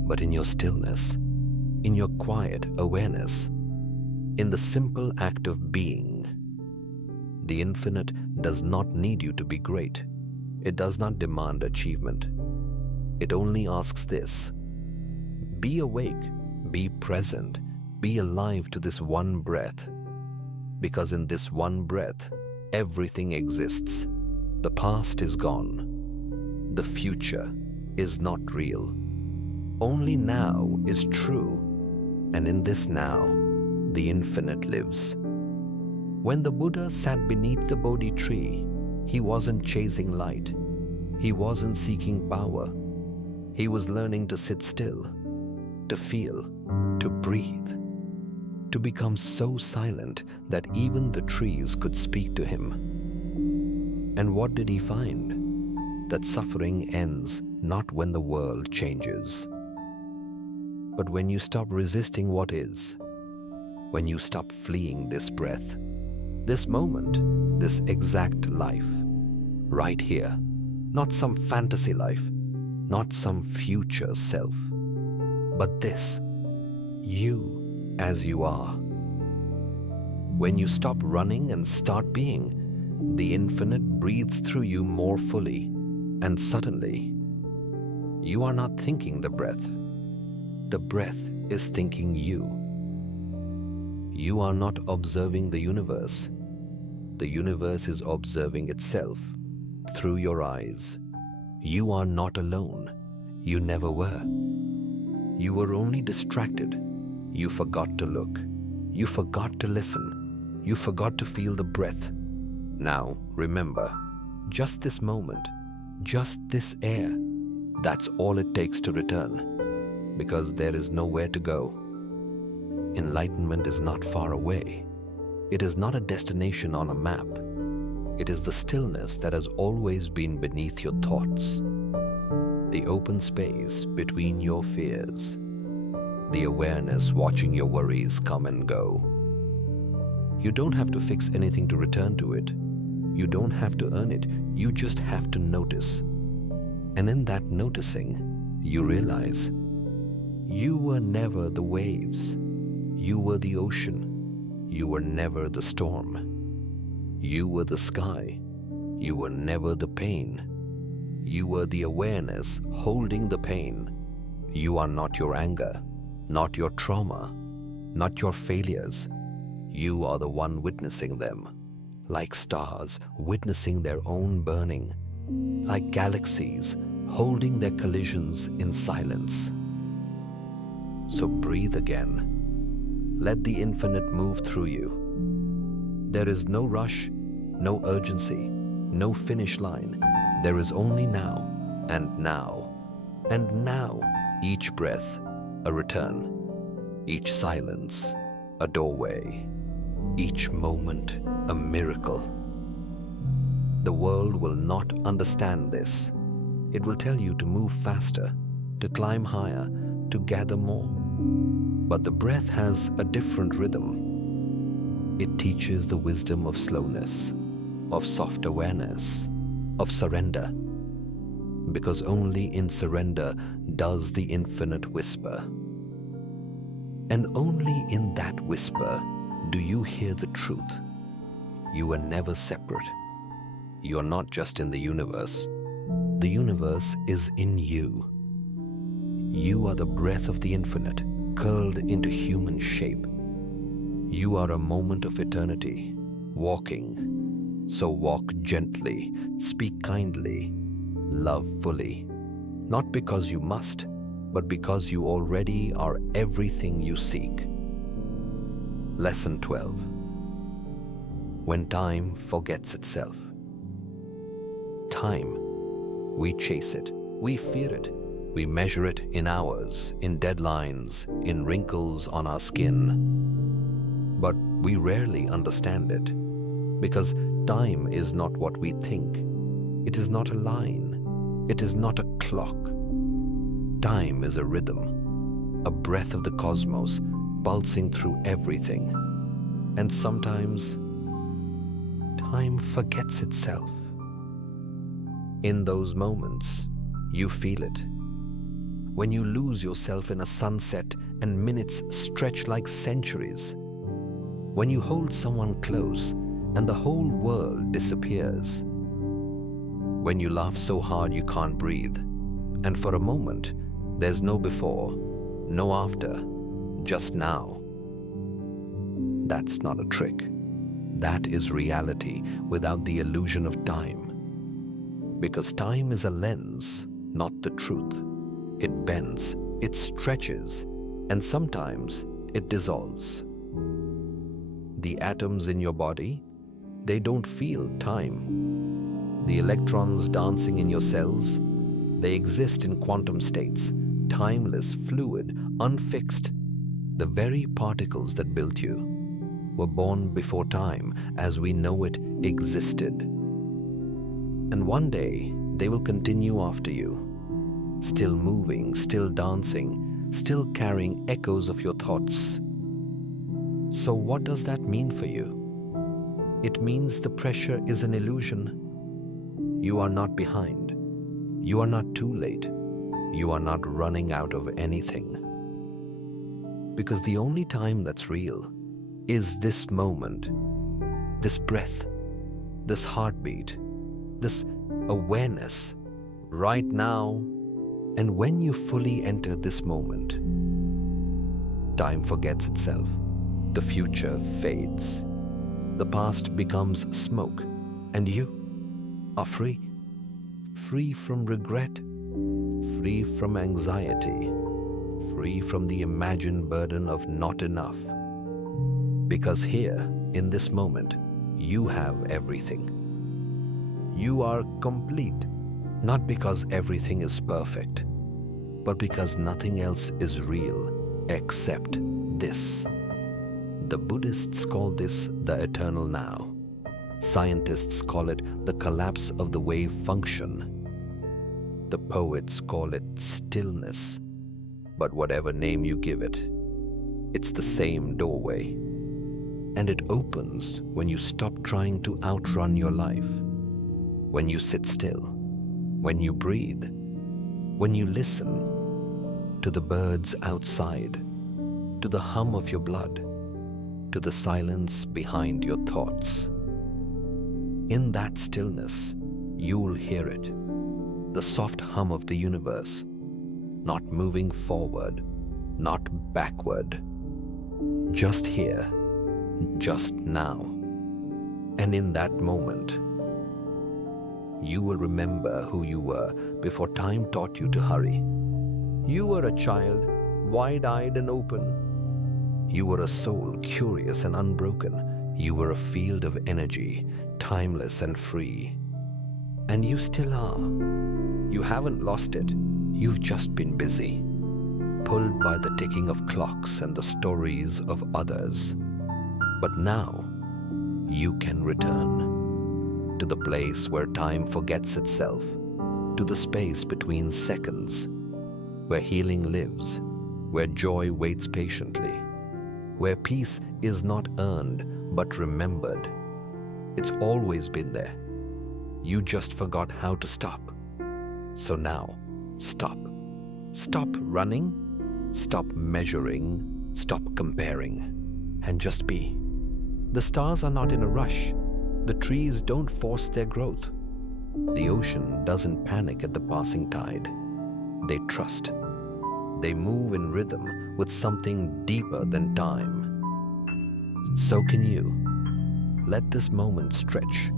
but in your stillness, in your quiet awareness, in the simple act of being. The infinite does not need you to be great. It does not demand achievement. It only asks this: be awake, be present, be alive to this one breath. Because in this one breath, everything exists. The past is gone. The future is not real. Only now is true, and in this now, the infinite lives. When the Buddha sat beneath the Bodhi tree, he wasn't chasing light. He wasn't seeking power. He was learning to sit still, to feel, to breathe, to become so silent that even the trees could speak to him. And what did he find? That suffering ends not when the world changes, but when you stop resisting what is, when you stop fleeing this breath, this moment, this exact life, right here, not some fantasy life, not some future self, but this, you as you are. When you stop running and start being, the infinite breathes through you more fully, and suddenly, you are not thinking the breath. The breath is thinking you. You are not observing the universe. The universe is observing itself through your eyes. You are not alone. You never were. You were only distracted. You forgot to look. You forgot to listen. You forgot to feel the breath. Now, remember, just this moment, just this air, that's all it takes to return, because there is nowhere to go. Enlightenment is not far away. It is not a destination on a map. It is the stillness that has always been beneath your thoughts, the open space between your fears, the awareness watching your worries come and go. You don't have to fix anything to return to it. You don't have to earn it. You just have to notice. And in that noticing, you realize you were never the waves. You were the ocean. You were never the storm. You were the sky. You were never the pain. You were the awareness holding the pain. You are not your anger, not your trauma. not your failures. You are the one witnessing them, like stars witnessing their own burning, like galaxies holding their collisions in silence. So breathe again. Let the infinite move through you. There is no rush, no urgency, no finish line. There is only now, and now, and now. Each breath, a return. Each silence, a doorway. Each moment, a miracle. The world will not understand this. It will tell you to move faster, to climb higher, to gather more. But the breath has a different rhythm. It teaches the wisdom of slowness, of soft awareness, of surrender. Because only in surrender does the infinite whisper. And only in that whisper do you hear the truth. You are never separate. You are not just in the universe. The universe is in you. You are the breath of the infinite, curled into human shape. You are a moment of eternity, walking. So walk gently, speak kindly, love fully. Not because you must, but because you already are everything you seek. Lesson 12. When time forgets itself. Time. We chase it. We fear it. We measure it in hours, in deadlines, in wrinkles on our skin. But we rarely understand it, because time is not what we think. It is not a line. It is not a clock. Time is a rhythm, a breath of the cosmos pulsing through everything. And sometimes, time forgets itself. In those moments, you feel it. When you lose yourself in a sunset and minutes stretch like centuries. When you hold someone close and the whole world disappears. When you laugh so hard you can't breathe, and for a moment, there's no before, no after, just now. That's not a trick. That is reality without the illusion of time. Because time is a lens, not the truth. It bends, it stretches, and sometimes it dissolves. The atoms in your body, they don't feel time. The electrons dancing in your cells, they exist in quantum states, timeless, fluid, unfixed. The very particles that built you were born before time as we know it existed. And one day, they will continue after you, still moving, still dancing, still carrying echoes of your thoughts. So what does that mean for you? It means the pressure is an illusion. You are not behind. You are not too late. You are not running out of anything. Because the only time that's real is this moment, this breath, this heartbeat, this awareness, right now. And when you fully enter this moment, time forgets itself. The future fades. The past becomes smoke, and you are free. Free from regret, free from anxiety, free from the imagined burden of not enough. Because here, in this moment, you have everything. You are complete, not because everything is perfect, but because nothing else is real except this. The Buddhists call this the eternal now. Scientists call it the collapse of the wave function. The poets call it stillness. But whatever name you give it, it's the same doorway. And it opens when you stop trying to outrun your life. When you sit still, when you breathe, when you listen to the birds outside, to the hum of your blood, to the silence behind your thoughts. In that stillness, you'll hear it, the soft hum of the universe, not moving forward, not backward, just here, just now. And in that moment, you will remember who you were before time taught you to hurry. You were a child, wide-eyed and open. You were a soul, curious and unbroken. You were a field of energy, timeless and free. And you still are. You haven't lost it. You've just been busy, pulled by the ticking of clocks and the stories of others. But now, you can return to the place where time forgets itself, to the space between seconds, where healing lives, where joy waits patiently, where peace is not earned but remembered. It's always been there. You just forgot how to stop. So now, stop. Stop running, stop measuring, stop comparing, and just be. The stars are not in a rush. The trees don't force their growth. The ocean doesn't panic at the passing tide. They trust. They move in rhythm with something deeper than time. So can you. Let this moment stretch.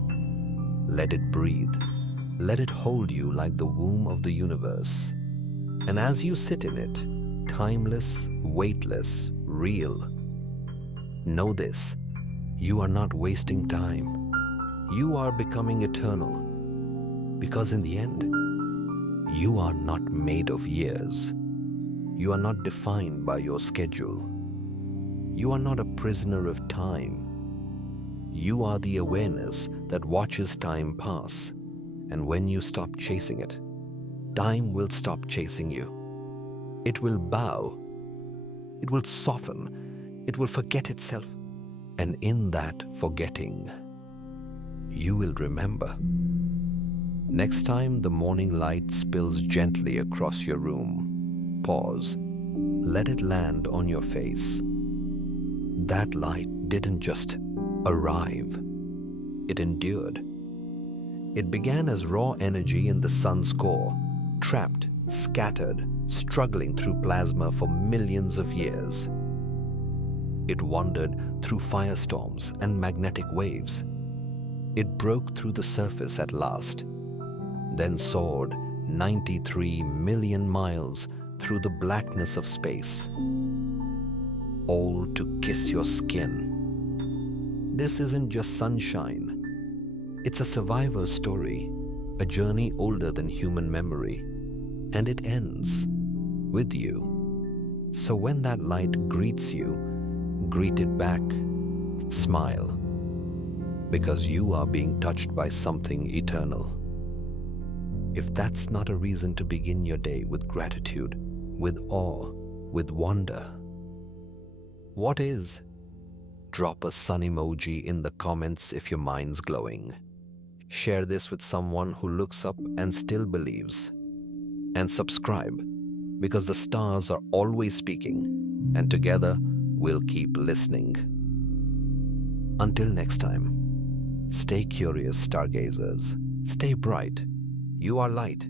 Let it breathe. Let it hold you like the womb of the universe. And as you sit in it, timeless, weightless, real, know this: you are not wasting time. You are becoming eternal. Because in the end, you are not made of years. You are not defined by your schedule. You are not a prisoner of time. You are the awareness that watches time pass. And when you stop chasing it, time will stop chasing you. It will bow. It will soften. It will forget itself. And in that forgetting, you will remember. Next time the morning light spills gently across your room, pause. Let it land on your face. That light didn't just arrive. It endured. It began as raw energy in the sun's core, trapped, scattered, struggling through plasma for millions of years. It wandered through firestorms and magnetic waves. It broke through the surface at last, then soared 93 million miles through the blackness of space, all to kiss your skin. This isn't just sunshine. It's a survivor's story, a journey older than human memory, and it ends with you. So when that light greets you, greet it back, smile, because you are being touched by something eternal. If that's not a reason to begin your day with gratitude, with awe, with wonder, what is? Drop a sun emoji in the comments if your mind's glowing. Share this with someone who looks up and still believes. And subscribe, because the stars are always speaking, and together we'll keep listening. Until next time, stay curious, stargazers. Stay bright. You are light.